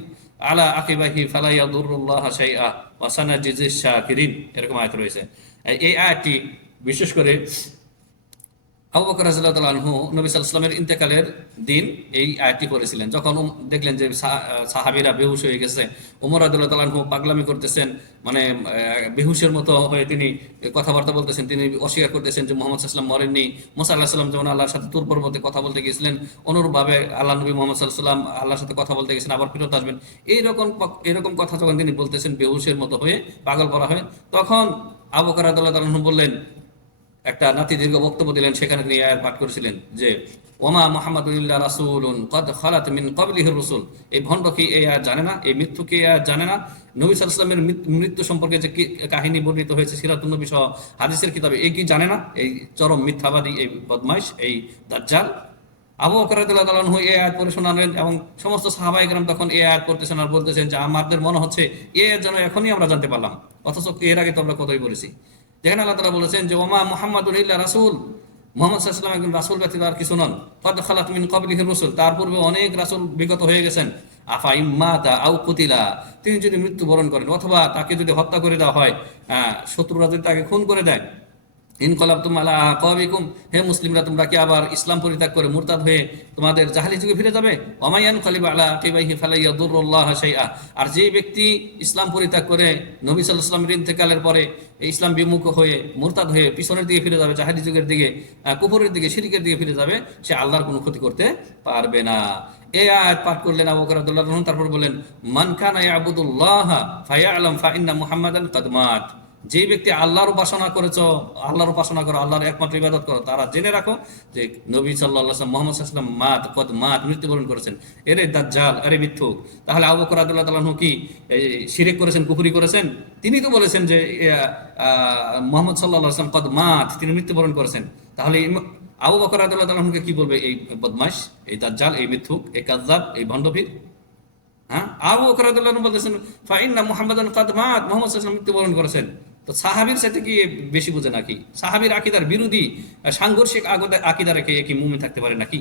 আলা আকিবাহি ফালা ইয়াদুরুল্লাহা শাইআ ওয়া সানাজিজিশ শাকিরিন। এরকম আয়াত রয়েছে। এই আয়াতটি বিশেষ করে আবু বকর রাদিয়াল্লাহু তাআলা আনহু নবী সাল্লাল্লাহু আলাইহি ওয়াসাল্লামের ইন্তেকালের দিন এই আয়াতটি পড়েছিলেন। যখন দেখলেন যে সাহাবীরা বেহুশ হয়ে গেছে, ওমর রাদিয়াল্লাহু তাআলা আনহু পাগলামি করতেছেন, মানে বেহুশের মতো হয়ে তিনি কথাবার্তা বলতেছেন, তিনি অস্বীকার করতেছেন যে মুহাম্মদ সাল্লাল্লাহু আলাইহি ওয়াসাল্লাম মরেননি। মুসা আলাইহিস সালাম যেমন আল্লাহর সাথে তুর পর্বতে কথা বলতে গিয়েছিলেন, অনুরূপভাবে আল্লাহ নবী মুহাম্মদ সাল্লাল্লাহু আলাইহি ওয়াসাল্লাম আল্লাহর সাথে কথা বলতে গেছেন, আবার ফেরত আসবেন। এরকম কথা যখন তিনি বলতেছেন বেহুশের মতো হয়ে, পাগল করা হয়ে, তখন আবু বকর রাদিয়াল্লাহু তাআলা আনহু বললেন, একটা নাতি দীর্ঘ বক্তব্য দিলেন, সেখানে তিনি আয়াত পাঠ করেছিলেন যে ওমা মুহাম্মাদুন ইল্লা রাসূলুন ক্বাদ খালাত মিন ক্বাবলিহির রাসূল। এই ভণ্ড কি এই আয়াত জানে না? এই মৃত্যু কি এই আয়াত জানে না? নবী সাল্লাল্লাহু আলাইহি ওয়াসাল্লামের মৃত্যু সম্পর্কে যে কাহিনী বর্ণিত হয়েছে সিরাতুন নবী সহ হাদিসের কিতাবে, এই কি জানে না? এই চরম মিথ্যাবাদী, এই বদমাইশ, এই দাজ্জাল। আবু বকর রাদিয়াল্লাহু তাআলা আনহু এই আয়াত পড়ে শোনালেন এবং সমস্ত সাহাবায়ে কেরাম তখন এই আয়াত পড়তেছেন আর বলতেছেন যে আমাদের মনে হচ্ছে এই আয়াত যেন এখনই আমরা জানতে পারলাম, অথচ এর আগে তো আমরা কতই বলেছি। যেখানে আল্লাহ তাআলা বলেছেন যে ওমা মুহাম্মাদুন ইল্লা রাসূল, মুহাম্মদ সাল্লাল্লাহু আলাইহি ওয়াসাল্লাম একজন রাসূল ব্যতীত আর কিছু নন। কদ খালাত মিন ক্বাবলিহির রাসূল, তার পূর্বে অনেক রাসূল বিগত হয়ে গেছেন। আফা ইম্মাতা আও কুতিলা, তিনি যদি মৃত্যুবরণ করেন অথবা তাকে যদি হত্যা করে দেওয়া হয়, শত্রুরা যদি তাকে খুন করে দেয়, ইনকলাবতুম আলা আকাবিকুম, হে মুসলিমরা তোমরা কি আবার ইসলাম পরিত্যাগ করে মুরতাদ হয়ে তোমাদের জাহেলি যুগে ফিরে যাবে? ওমায়ান খালিবা আলা আকিবাইহি ফালা ইয়াদুরুল্লাহ শাইআ, আর যে ব্যক্তি ইসলাম পরিত্যাগ করে নবী সাল্লাল্লাহু আলাইহি ওয়াসাল্লামের ইন্তেকালের পরে ইসলাম বিমুখ হয়ে মুরতাদ হয়ে পিছনের দিকে ফিরে যাবে, জাহেলি যুগের দিকে, কুফরের দিকে, শিরকের দিকে ফিরে যাবে, সে আল্লাহর কোনো ক্ষতি করতে পারবে না। এই আয়াত পাঠ করলেন আবু বকর রাদিয়াল্লাহু আনহু, তারপর বলেন মান কানা ইয়াবুদুল্লাহ ফায়ালাম ফাইন্না মুহাম্মাদান কদ মাত, যে ব্যক্তি আল্লাহর উপাসনা করেছো, আল্লাহর উপাসনা করো, আল্লাহর একমাত্র ইবাদত করো, তারা জেনে রাখো যে নবী সাল্লাল্লাহু আলাইহি ওয়াসাল্লাম মুহাম্মদ সাল্লাল্লাহু আলাইহি ওয়াসাল্লাম মাত কদ মাত, মৃত্যুবরণ করেছেন। এরে দাজ্জাল, আরে মিথ্যুক। তাহলে আবু বকর রাদিয়াল্লাহু তাআলা আনহু কি শিরক করেছেন, কুফরি করেছেন? তিনি তো বলেছেন যে মুহাম্মদ সাল্লাল্লাহু আলাইহি ওয়াসাল্লাম কদ মাত, তিনি মৃত্যুবরণ করেছেন। তাহলে আবু বকর রাদিয়াল্লাহু তাআলা আনহুকে কি বলবে? এই বদমাশ, এই দাজ্জাল, এই মিথ্যুক, এই কাযযাব, এই ভণ্ডভীর। হ্যাঁ, আবু বকর রাদিয়াল্লাহু আনহু বলতেছেন ফাইন্না মুহাম্মাদান কদ মাত, মুহাম্মদ সাল্লাল্লাহু আলাইহি ওয়াসাল্লাম মৃত্যুবরণ করেছেন। তো সাহাবীর সাথে কি বেশি বোঝে নাকি? সাহাবীর আকীদার বিরোধী সাংঘর্ষিক আকীদা রেখে কি মুমিন থাকতে পারে নাকি?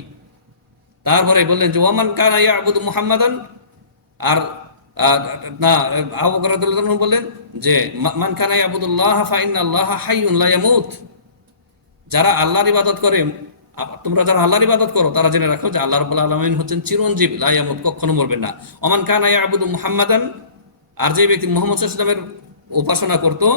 তারপরে বললেন যে ওয়ামান কানা ইয়াবুদু মুহাম্মাদান, আর না, আবু বকর রাদিয়াল্লাহু আনহু বললেন যে মান কানা ইয়াবুদুল্লাহ ফাইন্নাল্লাহা হাইয়ুন লা ইয়ামুত, যারা আল্লাহর ইবাদত করে, তোমরা যারা আল্লাহর ইবাদত করো তারা জেনে রাখো যে আল্লাহ রাব্বুল আলামিন হচ্ছেন চিরঞ্জীব, লা ইয়ামুত, কখনো মরবেন না। ওমান কানা ইয়াবুদু মুহাম্মাদান, আর যে ব্যক্তি মুহাম্মদ সাল্লাল্লাহু আলাইহি ওয়াসাল্লামের উপাসনা করতো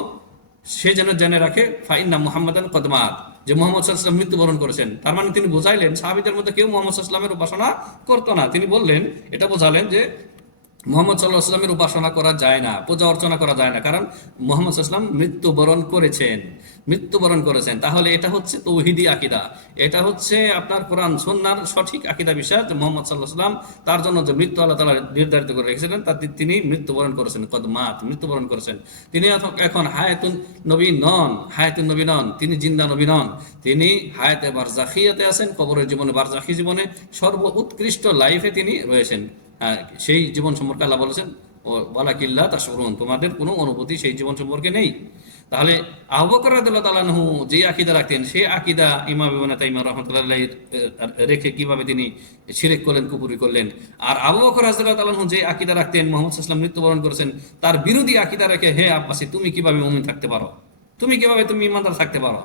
সে যেন জেনে রাখে ফাইন্না মুহাম্মাদান কদ মাত, যে মুহাম্মদ সাল্লাল্লাহু আলাইহি ওয়াসাল্লাম মৃত্যুবরণ করেছেন। তার মানে তিনি বোঝাইলেন সাহাবীদের মধ্যে কেউ মুহাম্মদ সাল্লাল্লাহু আলাইহি ওয়াসাল্লামের উপাসনা করতো না। তিনি বললেন, এটা বোঝালেন যে মুহাম্মদ সাল্লাল্লাহু আলাইহি ওয়াসাল্লামের উপাসনা করা যায় না, পূজা অর্চনা করা যায় না, কারণ মুহাম্মদ সাল্লাল্লাহু আলাইহি ওয়াসাল্লাম মৃত্যুবরণ করেছেন। তাহলে এটা হচ্ছে তৌহিদি আকীদা, এটা হচ্ছে আপনার কোরআন সুন্নাহর সঠিক আকীদা বিষয় যে মুহাম্মদ সাল্লাল্লাহু আলাইহি ওয়াসাল্লাম তার জন্য যে মৃত্যু আল্লাহ তাআলা নির্ধারিত করে রেখেছিলেন তাতে তিনি মৃত্যুবরণ করেছেন, কদ মাত, মৃত্যুবরণ করেছেন। তিনি এখন হায়াতুন নবী নন, তিনি জিন্দা নবী নন, তিনি হায়াতে বারজাখিয়াতে আছেন, কবরের জীবনে, বারজাখি জীবনে সর্ব উৎকৃষ্ট লাইফে তিনি রয়েছেন। সেই জীবন সম্পর্কে আল্লাহ বলেছেন ওয়ালাকিল্লা তাশউরুন, তোমাদের কোনো অনুভূতি সেই জীবন সম্পর্কে নেই। তাহলে আবু বকর রাদিয়াল্লাহু তাআলা আনহু যে আকীদা রাখতেন সেই আকীদা ইমাম ইবনে তাইমিয়া রাহমাতুল্লাহি আলাইহি রেখে কিভাবে তিনি শিরক করলেন, কুফরি করলেন। আর আবু বকর রাদিয়াল্লাহু তাআলা আনহু যে আকীদা রাখতেন মুহাম্মদ সাল্লাল্লাহু আলাইহি ওয়াসাল্লাম মৃত্যুবরণ করেছেন, তার বিরোধী আকীদা রেখে হে আব্বাসী, তুমি কিভাবে মুমিন থাকতে পারো, তুমি কিভাবে ইমানদার থাকতে পারো?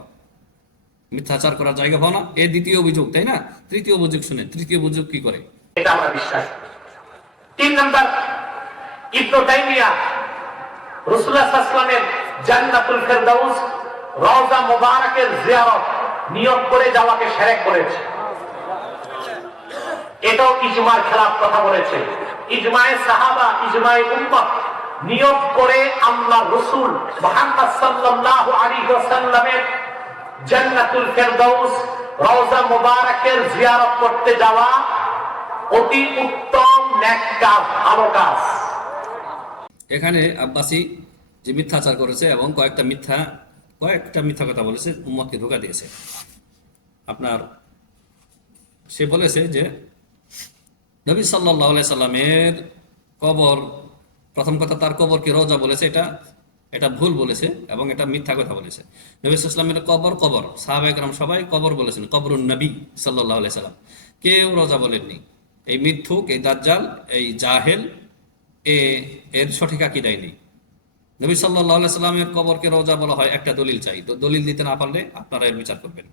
মিথ্যাচার করার জায়গা পাও না? এ দ্বিতীয় অভিযোগ, তাই না? তৃতীয় অভিযোগ শুনেন, তৃতীয় অভিযোগ কি করে? এটা আমরা বিশ্বাস। 3 নাম্বার, ইবনে তাইমিয়া রাসূলুল্লাহ সাল্লাল্লাহু আলাইহি ওয়াসাল্লামের জান্নাতুল ফেরদাউস রওজা মুবারাকের জিয়ারত নিয়ত করে যাওয়াকে শিরক করেছে। এটাও ইজমার খেলাফ কথা বলেছে। ইজমায়ে সাহাবা, ইজমায়ে উম্মত নিয়ত করে আল্লাহর রাসূল মুহাম্মদ সাল্লাল্লাহু আলাইহি ওয়াসাল্লামের জান্নাতুল ফেরদাউস রওজা মুবারাকের জিয়ারত করতে যাওয়া অতি উত্তম নেক কাজ, ভালো কাজ। এখানে আব্বাসী যে মিথ্যাচার করেছে এবং কয়েকটা মিথ্যা কথা বলেছে, উম্মতকে ধোঁকা দিয়েছে। আপনার সে বলেছে যে নবী সাল্লাল্লাহু আলাইহি সাল্লামের কবর, প্রথম কথা তার কবরকে রওজা বলেছে, এটা ভুল বলেছে এবং এটা মিথ্যা কথা বলেছে। নবী সাল্লাল্লাহু আলাইহি সাল্লামের কবর সাহাবায়ে কেরাম সবাই কবর বলেছেন, কবরুন নবী সাল্লাল্লাহু আলাইহি সাল্লাম, কেউ রওজা বলেননি। এই মিথ্যুক, এই দাজ্জাল, এই জাহেল এর সঠিক আকীদাই নেই। নবী সাল্লাল্লাহু আলাইহি সাল্লামের কবরকে রওজা বলা হয়, একটা দলিল চাই, দলিল দিতে না পারলে আপনারা এর বিচার করবেন।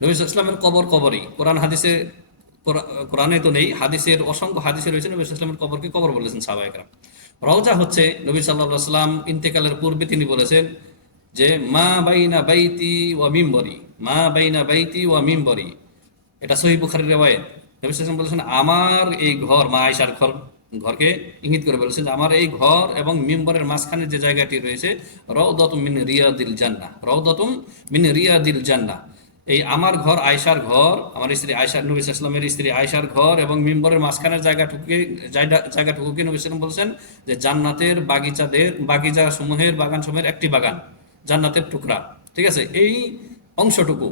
নবী সাল্লাল্লাহু আলাইহি সাল্লামের কবরই কোরআনে তো নেই, হাদিসের অসংখ্য হাদিসে রয়েছে নবী সাল্লাল্লাহু আলাইহি সাল্লামের কবরকে কবর বলেছেন সাহাবায়ে কেরাম। রওজা হচ্ছে নবী সাল্লাল্লাহু আলাইহি সাল্লাম ইন্তেকালের পূর্বে তিনি বলেছেন যে মা বাইনা বাইতি ওয়া মিম্বরি, এটা সহিহ বুখারীর riwayat। নবী সাল্লাল্লাহু আলাইহি সাল্লাম বলেছেন আমার এই ঘর, মা আয়েশার ঘরকে ইঙ্গিত করে বলেছেন যে আমার এই ঘর এবং মিম্বরের মাঝখানে যে জায়গাটি রয়েছে রাউদাতুম মিন রিয়াদিল জান্নাহ, এই আমার ঘর, আয়েশার ঘর, আমার স্ত্রী আয়েশা, নবী সাল্লাল্লাহু আলাইহি ওয়াসাল্লামের স্ত্রী আয়েশার ঘর এবং মিম্বরের মাঝখানের জায়গাটুকুকে নবী সাল্লাল্লাহু আলাইহি ওয়াসাল্লাম বলেছেন যে জান্নাতের বাগিচা সমূহের বাগান সমূহের একটি বাগান, জান্নাতের টুকরা, ঠিক আছে, এই অংশটুকু।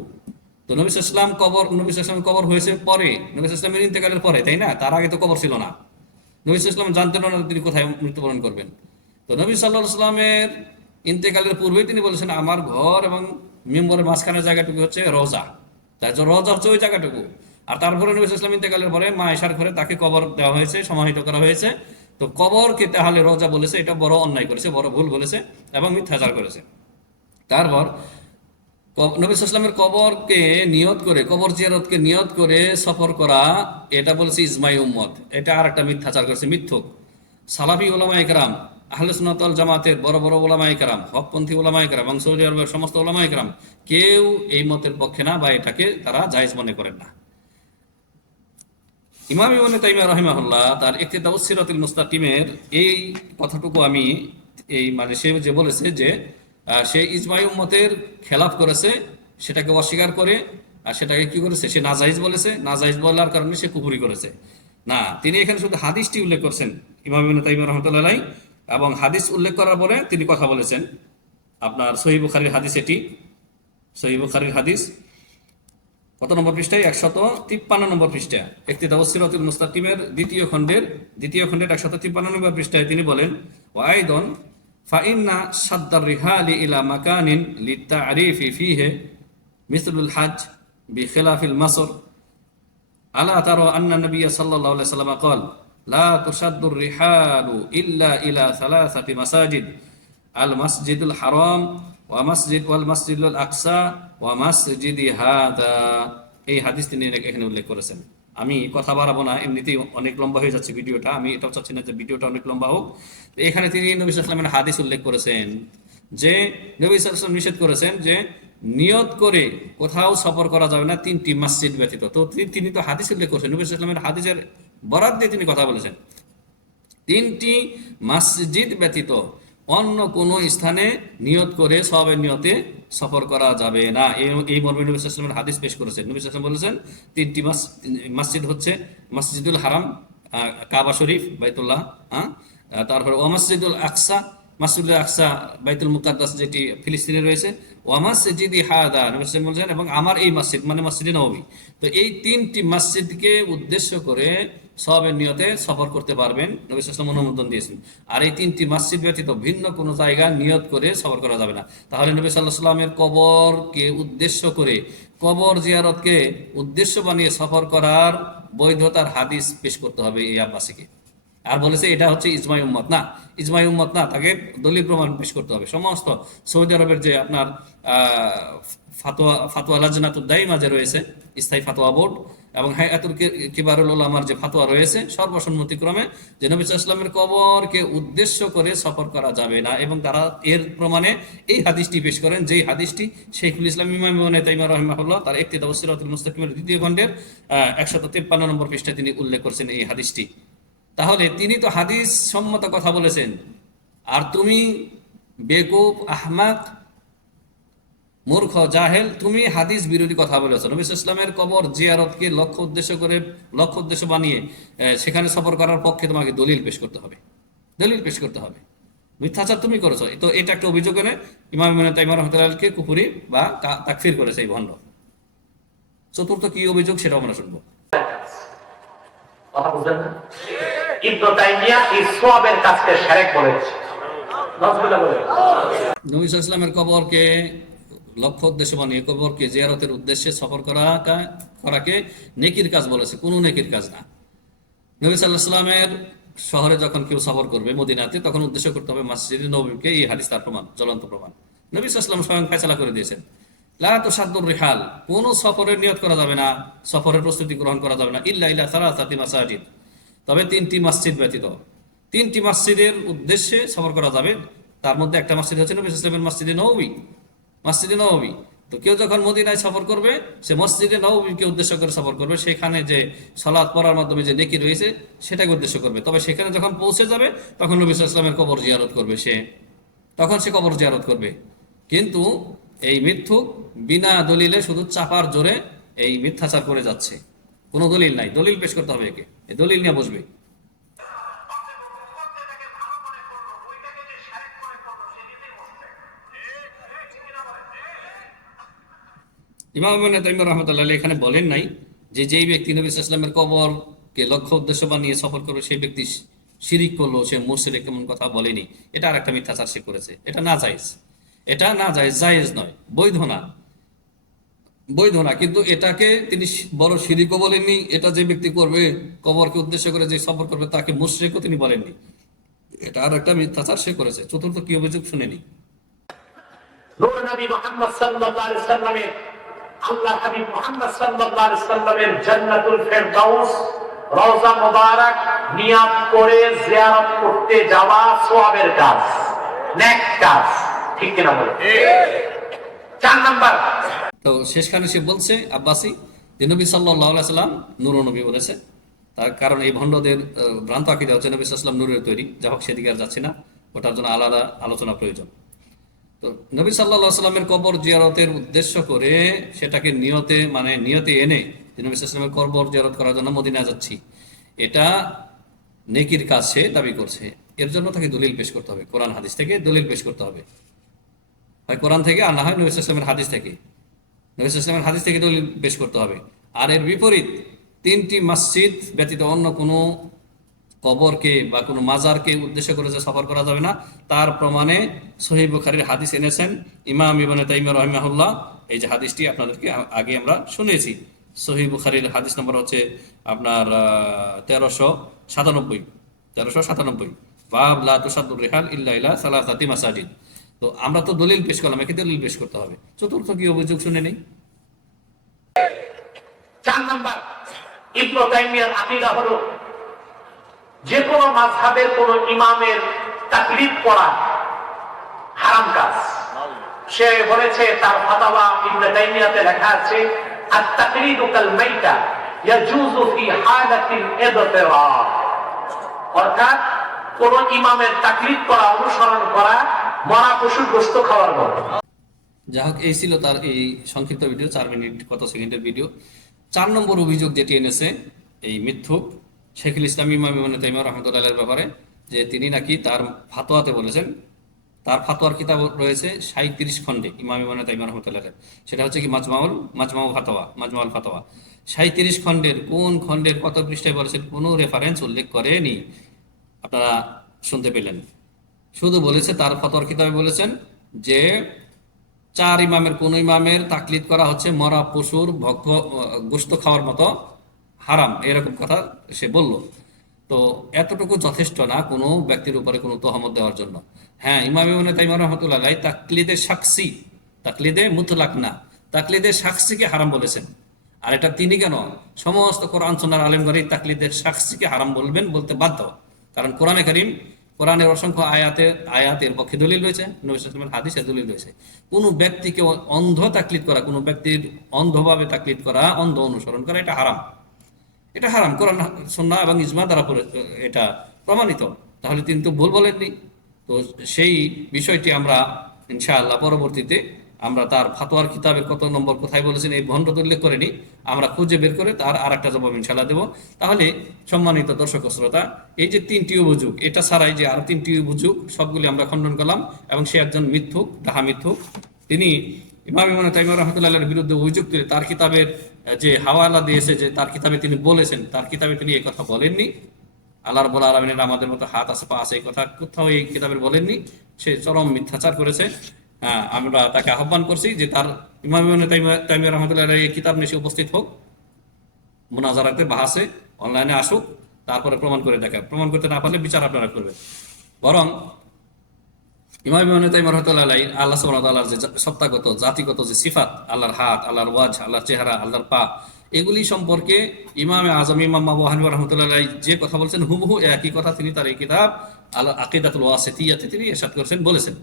তো নবী সাল্লাল্লাহু আলাইহি ওয়াসাল্লামের কবর হয়েছে পরে, নবী সাল্লাল্লাহু আলাইহি ওয়াসাল্লামের ইন্তেকালের পরে, তাই না? তার আগে তো কবর ছিল না। নবী সাল্লাল্লাহু আলাইহি ওয়াসাল্লাম জানতেন না তিনি কোথায় মৃত্যুবরণ করবেন। তো নবী সাল্লাল্লাহু আলাইহি ওয়াসাল্লামের ইন্তেকালের পূর্বেই তিনি বলেছেন আমার ঘর এবং মেম্বরের মাঝখানের জায়গাটুকু হচ্ছে রোজা, তাই যে রোজা হচ্ছে ওই জায়গাটুকু। আর তারপরে নবী সাল্লাল্লাহু আলাইহি ওয়াসাল্লাম ইন্তেকালের পরে মা আয়েশার ঘরে তাকে কবর দেওয়া হয়েছে, সমাহিত করা হয়েছে। তো কবরকে তাহলে রোজা বলেছে, এটা বড় অন্যায় করেছে, বড় ভুল বলেছে এবং মিথ্যাচার করেছে। তারপর নবী সাল্লামের কবরকে নিয়ত করে, কবর জিয়ারতকে নিয়ত করে সফর করা, এটা বলেছে ইজমাই উম্মত, এটা আর একটা মিথ্যাচার করেছে, মিথ্যুক। সালাফি ওলামায়ে কেরাম, আহলে সুন্নাত ওয়াল জামাতের বড় বড় ওলামায়ে কেরাম, হকপন্থী ওলামায়ে কেরাম এবং সৌদি আরবের সমস্ত ওলামায়ে কেরাম কেউ এই মতের পক্ষে না, বা এটাকে তারা জায়েজ মনে করেন না। ইমাম ইবনে তাইমিয়া রাহিমাহুল্লাহ তার ইকতিদাউস সিরাতুল মুস্তাকিমের এই কথাটুকু আমি এই মানে সে যে বলেছে যে সে ইজমাই উম্মতের খেলাফ করেছে, সেটাকে অস্বীকার করে, আর সেটাকে কি করেছে, সে নাজাইজ বলেছে, নাজাইজ বলার কারণে সে কুফরি করেছে না। তিনি এখানে শুধু হাদিসটি উল্লেখ করছেন ইমাম ইবনে তাইমিয়া রাহমাতুল্লাহ আলাইহি, এবং হাদিস উল্লেখ করার পরে তিনি কথা বলেছেন। আপনার সহিহ বুখারীর হাদিস, এটি সহিহ বুখারীর হাদিস, কত নম্বর পৃষ্ঠায়, 153 নম্বর পৃষ্ঠা, ইকতিদাউস সিরাতুল মুস্তাকিমের দ্বিতীয় খণ্ডের 153 নম্বর পৃষ্ঠায় তিনি বলেন, ওয়াইদন ফাইন্না সাদ্দার রিহালি ইলা মাকানিন লিতারিফি ফিহি মিসলুল হজ বিখিলাফিল মাসর আলা তারা আন্না নবী সাল্লাল্লাহু আলাইহি ওয়াসাল্লাম قال لا تشد الرحال إلا إلى 3 مساجد المسجد الحرام والمسجد الأقصى ومسجد هذا। এই হাদিস তিনি এখানে উল্লেখ করেছেন। আমি কথা বাড়াবো না, এমনিতেই অনেক লম্বা হয়ে যাচ্ছে ভিডিওটা, আমি এটাও চাচ্ছি না যে ভিডিওটা অনেক লম্বা হোক। এখানে তিনি নবী সাল্লাল্লাহু আলাইহি ওয়াসাল্লামের হাদিস উল্লেখ করেছেন যে নবী সাল্লাল্লাহু আলাইহি ওয়াসাল্লাম নিষেধ করেছেন যে নিয়ত করে কোথাও সফর করা যাবে না 3টি মসজিদ ব্যতীত। তো তিনি তো হাদিস উল্লেখ করেছেন, নবী সাল্লাল্লাহু আলাইহি ওয়াসাল্লামের হাদিসের বরাত দিয়ে তিনি কথা বলেছেন, 3টি মসজিদ ব্যতীত অন্য কোনো স্থানে নিয়ত করে সওয়াবের নিয়তে সফর করা যাবে না। এই মর্মে নবী সাল্লাল্লাহু আলাইহি ওয়াসাল্লাম হাদিস পেশ করেছেন। নবী সাল্লাল্লাহু আলাইহি ওয়াসাল্লাম বলেছেন 3টি মসজিদ হচ্ছে মসজিদুল হারাম, কাবা শরীফ, বাইতুল্লাহ, তারপরে ওয়া মসজিদুল আকসা, মসজিদুল আকসা বাইতুল মুকাদ্দাস যেটি ফিলিস্তিনে রয়েছে, ওয়া মসজিদি হাদা, নবী সাল্লাল্লাহু আলাইহি ওয়াসাল্লাম বলেছেন, এবং আমার এই মসজিদ মানে মসজিদে নববী। তো এই 3টি মসজিদকে উদ্দেশ্য করে সওয়াবের নিয়তে সফর করতে পারবেন, নবী সাল্লাল্লাহু আলাইহি ওয়াসাল্লাম অনুমোদন দিয়েছেন। আর এই 3টি মসজিদ ব্যতীত ভিন্ন কোনো জায়গা নিয়ত করে সফর করা যাবে না। তাহলে নবী সাল্লাল্লাহু আলাইহি ওয়াসাল্লামের কবরকে উদ্দেশ্য করে, কবর জিয়ারতকে উদ্দেশ্য বানিয়ে সফর করার বৈধতার হাদিস পেশ করতে হবে এই আব্বাসীকে। আর বলেছে এটা হচ্ছে ইজমাই উম্মত না, ইজমাই উম্মত না, তাকে দলিল প্রমাণ পেশ করতে হবে। সমস্ত সৌদি আরবের যে আপনার ফাতোয়া লাজনাতুদ দাইমা যে রয়েছে, স্থায়ী ফাতোয়া বোর্ড, এবং হায়াতুল কিবারুল উলামার যে ফাতোয়া রয়েছে, সর্বসম্মতিক্রমে যে নবী সাল্লাল্লাহু আলাইহি ওয়াসাল্লামের কবরকে উদ্দেশ্য করে সফর করা যাবে না, এবং তারা এর প্রমাণে এই হাদিসটি পেশ করেন, যেই হাদিসটি শাইখুল ইসলাম ইমাম ইবনে তাইমিয়া রাহিমাহুল্লাহ তার ইকতিদাউস সিরাতুল মুস্তাকিমের 2য় খণ্ডের 153 নম্বর পৃষ্ঠায় তিনি উল্লেখ করেছেন এই হাদিসটি। তাহলে তিনি তো হাদিস সম্মত কথা বলেছেন, আর তুমি বেকুব, আহমাক, মূর্খ, জাহেল, তুমি হাদিস বিরোধী কথা বলেছো। নবী সাল্লাল্লাহু আলাইহি ওয়াসাল্লামের কবর জিয়ারতকে লক্ষ্য উদ্দেশ্য বানিয়ে সেখানে সফর করার পক্ষে তোমাকে দলিল পেশ করতে হবে, দলিল পেশ করতে হবে। মিথ্যাচার তুমি করেছো, তো এটা একটা অভিযোগ করে ইমাম ইবনে তাইমিয়া রাহিমাহুল্লাহকে কুফরি বা তাকফির করেছে এই ভণ্ড। চতুর্থ কি অভিযোগ সেটাও আমরা শুনবো। কথা বুঝলেন না? ইবনে তাইমিয়া এই সওয়াবের কাজকে শিরক বলেছে। নাউজুবিল্লাহ বলে। নবী সাল্লাল্লাহু আলাইহি ওয়াসাল্লামের কবরকে লক্ষ্য উদ্দেশ্য বানিয়ে কবরকে জিয়ারতের উদ্দেশ্যে সফর করাকে নেকির কাজ বলেছে, কোনো নেকির কাজ না। নবী সাল্লাল্লাহু আলাইহি ওয়াসাল্লামের শহরে যখন কেউ সফর করবে মদিনাতে, তখন উদ্দেশ্য করতে হবে মসজিদে নববীকে। এই হাদিস তার প্রমাণ, জ্বলন্ত প্রমাণ। নবী সাল্লাল্লাহু আলাইহি ওয়াসাল্লাম স্বয়ং ফয়সালা করে দিয়েছেন, লা তুসাদ্দুর রিহাল, কোনো সফরের নিয়ত করা যাবে না, সফরের প্রস্তুতি গ্রহণ করা যাবে না, ইল্লা ইলা সালাসাতি মাসাজিদ, তবে 3টি মসজিদ ব্যতীত। 3টি মসজিদের উদ্দেশ্যে সফর করা যাবে, তার মধ্যে একটা মসজিদ হচ্ছে নবী সাল্লাল্লাহু আলাইহি ওয়াসাল্লামের মসজিদে নববী, মসজিদে নববী। তো কেউ যখন মদিনায় সফর করবে, সে মসজিদে নববীকে উদ্দেশ্য করে সফর করবে, সেখানে যে সালাত পড়ার মাধ্যমে যে নেকি রয়েছে সেটাকে উদ্দেশ্য করবে। তবে সেখানে যখন পৌঁছে যাবে, তখন নবী সাল্লাল্লাহু আলাইহি ওয়াসাল্লামের কবর জিয়ারত করবে, তখন সে কবর জিয়ারত করবে। কিন্তু এই মিথ্যুক বিনা দলিলে শুধু চাপার জোরে এই মিথ্যাচার করে যাচ্ছে, কোনো দলিল নাই, দলিল পেশ করতে হবে একে, এই দলিল নিয়ে বসবে। ইমাম ইবনে তাইমিয়া রাহমাতুল্লাহ আলাইহি এখানে বলেন নাই যে যেই ব্যক্তি নবী সাল্লাল্লাহু আলাইহি ওয়াসাল্লামের কবরকে লক্ষ্য উদ্দেশ্য বানিয়ে সফর করবে সেই ব্যক্তি শিরিক করলো, সে মুশরিক, এমন কথা বলেনি। এটা আর একটা মিথ্যাচার সে করেছে। এটা না জায়েজ, এটা না জায়েজ, জায়েজ নয়, বৈধ না, বৈধ না। কিন্তু এটাকে তিনি বড় শিরিকও বলেননি। এটা যে ব্যক্তি করবে, কবরকে উদ্দেশ্য করে যে সফর করবে, তাকে মুশরিকও তিনি বলেননি। এটা আর একটা মিথ্যাচার সে করেছে। চতুর্থ কি অভিযোগ শুনেনি। নূর নবী মুহাম্মদ সাল্লাল্লাহু আলাইহি সাল্লামের, আল্লাহ হাবিব মুহাম্মদ সাল্লাল্লাহু আলাইহি সাল্লামের জান্নাতুল ফেরদাউস রওজা মুবারক নিয়াত করে জিয়ারত করতে যাওয়া সওয়াবের কাজ, নেক কাজ, ঠিক কিনা বলে? 4 নাম্বার, তো শেষখানে সে বলছে আব্বাসী যে নবী সাল্লাল্লাহু আলাইহি সাল্লাম নূর নবী বলেছে। তার কারণ এই ভণ্ডদের ভ্রান্ত আকীদা হচ্ছে নবী সাল্লাল্লাহু আলাইহি সাল্লাম নূরের তৈরি। যা হোক, সেদিকে আর যাচ্ছি না, ওটার জন্য আলাদা আলোচনা প্রয়োজন। তো নবী সাল্লাল্লাহু আলাইহি সাল্লামের কবর জিয়ারতের উদ্দেশ্য করে সেটাকে নিয়তে, মানে নিয়তে এনে যে নবী সাল্লাল্লাহু আলাইহি সাল্লামের কবর জিয়ারত করার জন্য মদিনা যাচ্ছি, এটা নেকির কাজ সে দাবি করছে। এর জন্য তাকে দলিল পেশ করতে হবে, কোরআন হাদিস থেকে দলিল পেশ করতে হবে, হয় কোরআন থেকে আর না হয় নবী সাল্লাল্লাহু আলাইহি সাল্লামের হাদিস থেকে। নবী সাল্লাল্লাহু আলাইহি সাল্লামের হাদিস থেকে দলিল পেশ করতে হবে। আর এর বিপরীত 3টি মসজিদ ব্যতীত অন্য কোনো কবরকে বা কোনো মাজারকে উদ্দেশ্য করে যে সফর করা যাবে না, তার প্রমাণে সহিহ বুখারীর হাদিস এনেছেন ইমাম ইবনে তাইমিয়া রাহিমাহুল্লাহ। এই যে হাদিসটি আপনাদেরকে আগে আমরা শুনেছি, সহিহ বুখারীর হাদিস নম্বর হচ্ছে আপনার 1397, বাব লা তুসাদ্দুর রিহাল ইল্লা ইলা সালাসাতি মাসাজিদ। তো আমরা তো দলিল পেশ করলাম, একে দলিল পেশ করতে হবে। চতুর্থ কি অভিযোগ শুনে নেই। 4 নাম্বার, ইবনে তাইমিয়ার আকীদা হলো যে কোনো মাযহাবের কোন ইমামের তাকলিদ করা হারাম কাজ। সে বলেছে, তার ফাতাওয়া ইবনে তাইমিয়াতে লেখা আছে, আত-তাকলিদু কাল মাইতা ইয়াজুজু ফি হালাতিল ইদতিরা, অর্থাৎ কোন ইমামের তাকলিদ করা, অনুসরণ করা মরা পশুর গোশত খাওয়ার মতো। যা হোক, এই ছিল তার এই সংক্ষিপ্ত ভিডিও, 4 মিনিট কত সেকেন্ডের ভিডিও। 4 নম্বর অভিযোগ যেটি এনেছে এই মিথ্যুক শেখুল ইসলাম ইমাম ইবনে তাইমিয়া রাহমাতুল্লাহির ব্যাপারে, যে তিনি নাকি তার ফাতোয়াতে বলেছেন, তার ফাতোয়ার কিতাব রয়েছে 37 খণ্ডে ইমাম ইবনে তাইমিয়া রাহমাতুল্লাহির, সেটা হচ্ছে কি মাজমাউ ফাতোয়া, মাজমাউল ফাতোয়া। 37 খণ্ডের কোন খণ্ডের কত পৃষ্ঠায় বলেছেন, কোনো রেফারেন্স উল্লেখ করেনি। আপনারা শুনতে পেলেন, শুধু বলেছে তার ফাতোয়ার কিতাবে বলেছেন যে 4 ইমামের কোন ইমামের তাকলিদ করা হচ্ছে মরা পশুর গোশত খাওয়ার মতো হারাম, এরকম কথা সে বলল। তো এতটুকু যথেষ্ট না কোনো ব্যক্তির উপরে কোনো তহমত দেওয়ার জন্য। হ্যাঁ, ইমাম ইবনে তাইমিয়া রাহমাতুল্লাহ আলাইহি তাকলিদে শাখসি, তাকলিদে মুতলাক না, তাকলিদে শাখসিকে হারাম বলেছেন। আর এটা তিনি কেন, সমস্ত কোরআন সুন্নাহর আলেমগণ এই তাকলিদের শাখসিকে হারাম বলবেন, বলতে বাধ্য। কারণ কোরআনে কারীম, কোরআনের অসংখ্য আয়াতের পক্ষে দলিল রয়েছে, নবী সাল্লাল্লাহু আলাইহি ওয়াসাল্লামের হাদিসের দলিল রয়েছে। কোনো ব্যক্তিকে অন্ধ তাকলিদ করা, কোনো ব্যক্তির অন্ধভাবে তাকলিদ করা, অন্ধ অনুসরণ করা, এটা হারাম, এটা হারাম। কোরআন সুন্নাহ এবং ইজমা দ্বারা এটা প্রমাণিত। তাহলে তিনি তো ভুল বলেননি। তো সেই বিষয়টি আমরা ইনশাআল্লাহ পরবর্তীতে আমরা তার ফাতোয়ার কিতাবের কত নম্বর কোথায় বলেছেন এই ভণ্ড উল্লেখ করেনি, আমরা খুঁজে বের করে তার আর একটা জবাব ইনশাআল্লাহ দেব। তাহলে সম্মানিত দর্শক শ্রোতা, এই যে 3টি অভিযোগ, এটা ছাড়াই যে আরো 3টি অভিযোগ, সবগুলি আমরা খণ্ডন করলাম। এবং সে একজন মিথ্যুক, ডাহা মিথ্যুক। তিনি ইমাম ইবনে তাইমিয়া রাহমাতুল্লাহির বিরুদ্ধে অভিযোগ তুলে তার কিতাবের যে হাওয়ালা দিয়েছে, যে তার কিতাবে তিনি বলেছেন, তার কিতাবে তিনি এই কথা বলেননি। আল্লাহ রাব্বুল আলামিনের আমাদের মতো হাত আছে, পা আছে, এই কথা কোথাও এই কিতাবের বলেননি। সে চরম মিথ্যাচার করেছে। আমরা তাকে আহ্বান করছি যে তার ইমাম ইবনে তাইমিয়া রাহমাতুল্লাহির এই কিতাব নিয়ে উপস্থিত হোক, মুনাজারাতে, বাহাসে, অনলাইনে আসুক, তারপরে প্রমাণ করে দেখায়। প্রমাণ করতে না পারলে বিচার আপনারা করবেন। বরং ইমাম ইবনে তাইমিয়া রাহমাতুল্লাহি আলাইহি আল্লাহ সুবহানাহু ওয়া তাআলার যে সত্তাগত, জাতিগত যে সিফাত, আল্লাহর হাত, আল্লাহর ওয়াজহ, আল্লাহর চেহারা, আল্লাহর পা, এগুলি সম্পর্কে ইমামে আযম ইমাম আবু হানিফা রাহমাতুল্লাহি আলাইহি যে কথা বলছেন, হুবহু একই কথা তিনি তার এই কিতাব আল আকিদাতুল ওয়াসিতিয়াতে তিনি ইরশাদ করেছেন, বলেছেন।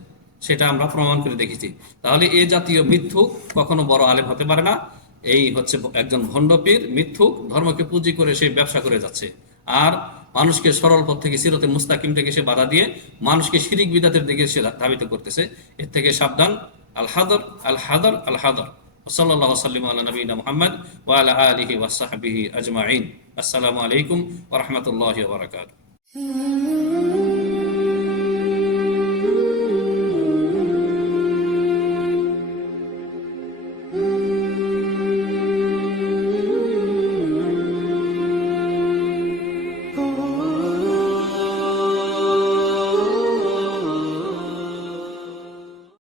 সেটা আমরা প্রমাণ করে দেখেছি। তাহলে এই জাতীয় মিথ্যুক কখনো বড় আলেম হতে পারে না। এই হচ্ছে একজন ভণ্ডপীর, মিথ্যুক, ধর্মকে পুঁজি করে সে ব্যবসা করে যাচ্ছে। আর মানুষকে সরল পথ থেকে, সিরাতে মুস্তাকিম থেকে সে বাধা দিয়ে মানুষকে শিরিক বিদাতের দিকে সে ধাবিত করতেছে। এর থেকে সাবধান। আল হাদর, আল হাদর, আল হাদর। সাল্লাল্লাহু সাল্লাম আলা নবিয়িনা মুহাম্মদ ওয়া আলা আলিহি ওয়া সাহবিহি আজমাইন। আসসালামু আলাইকুম ওয়া রাহমাতুল্লাহি ওয়া বারাকাতুহু।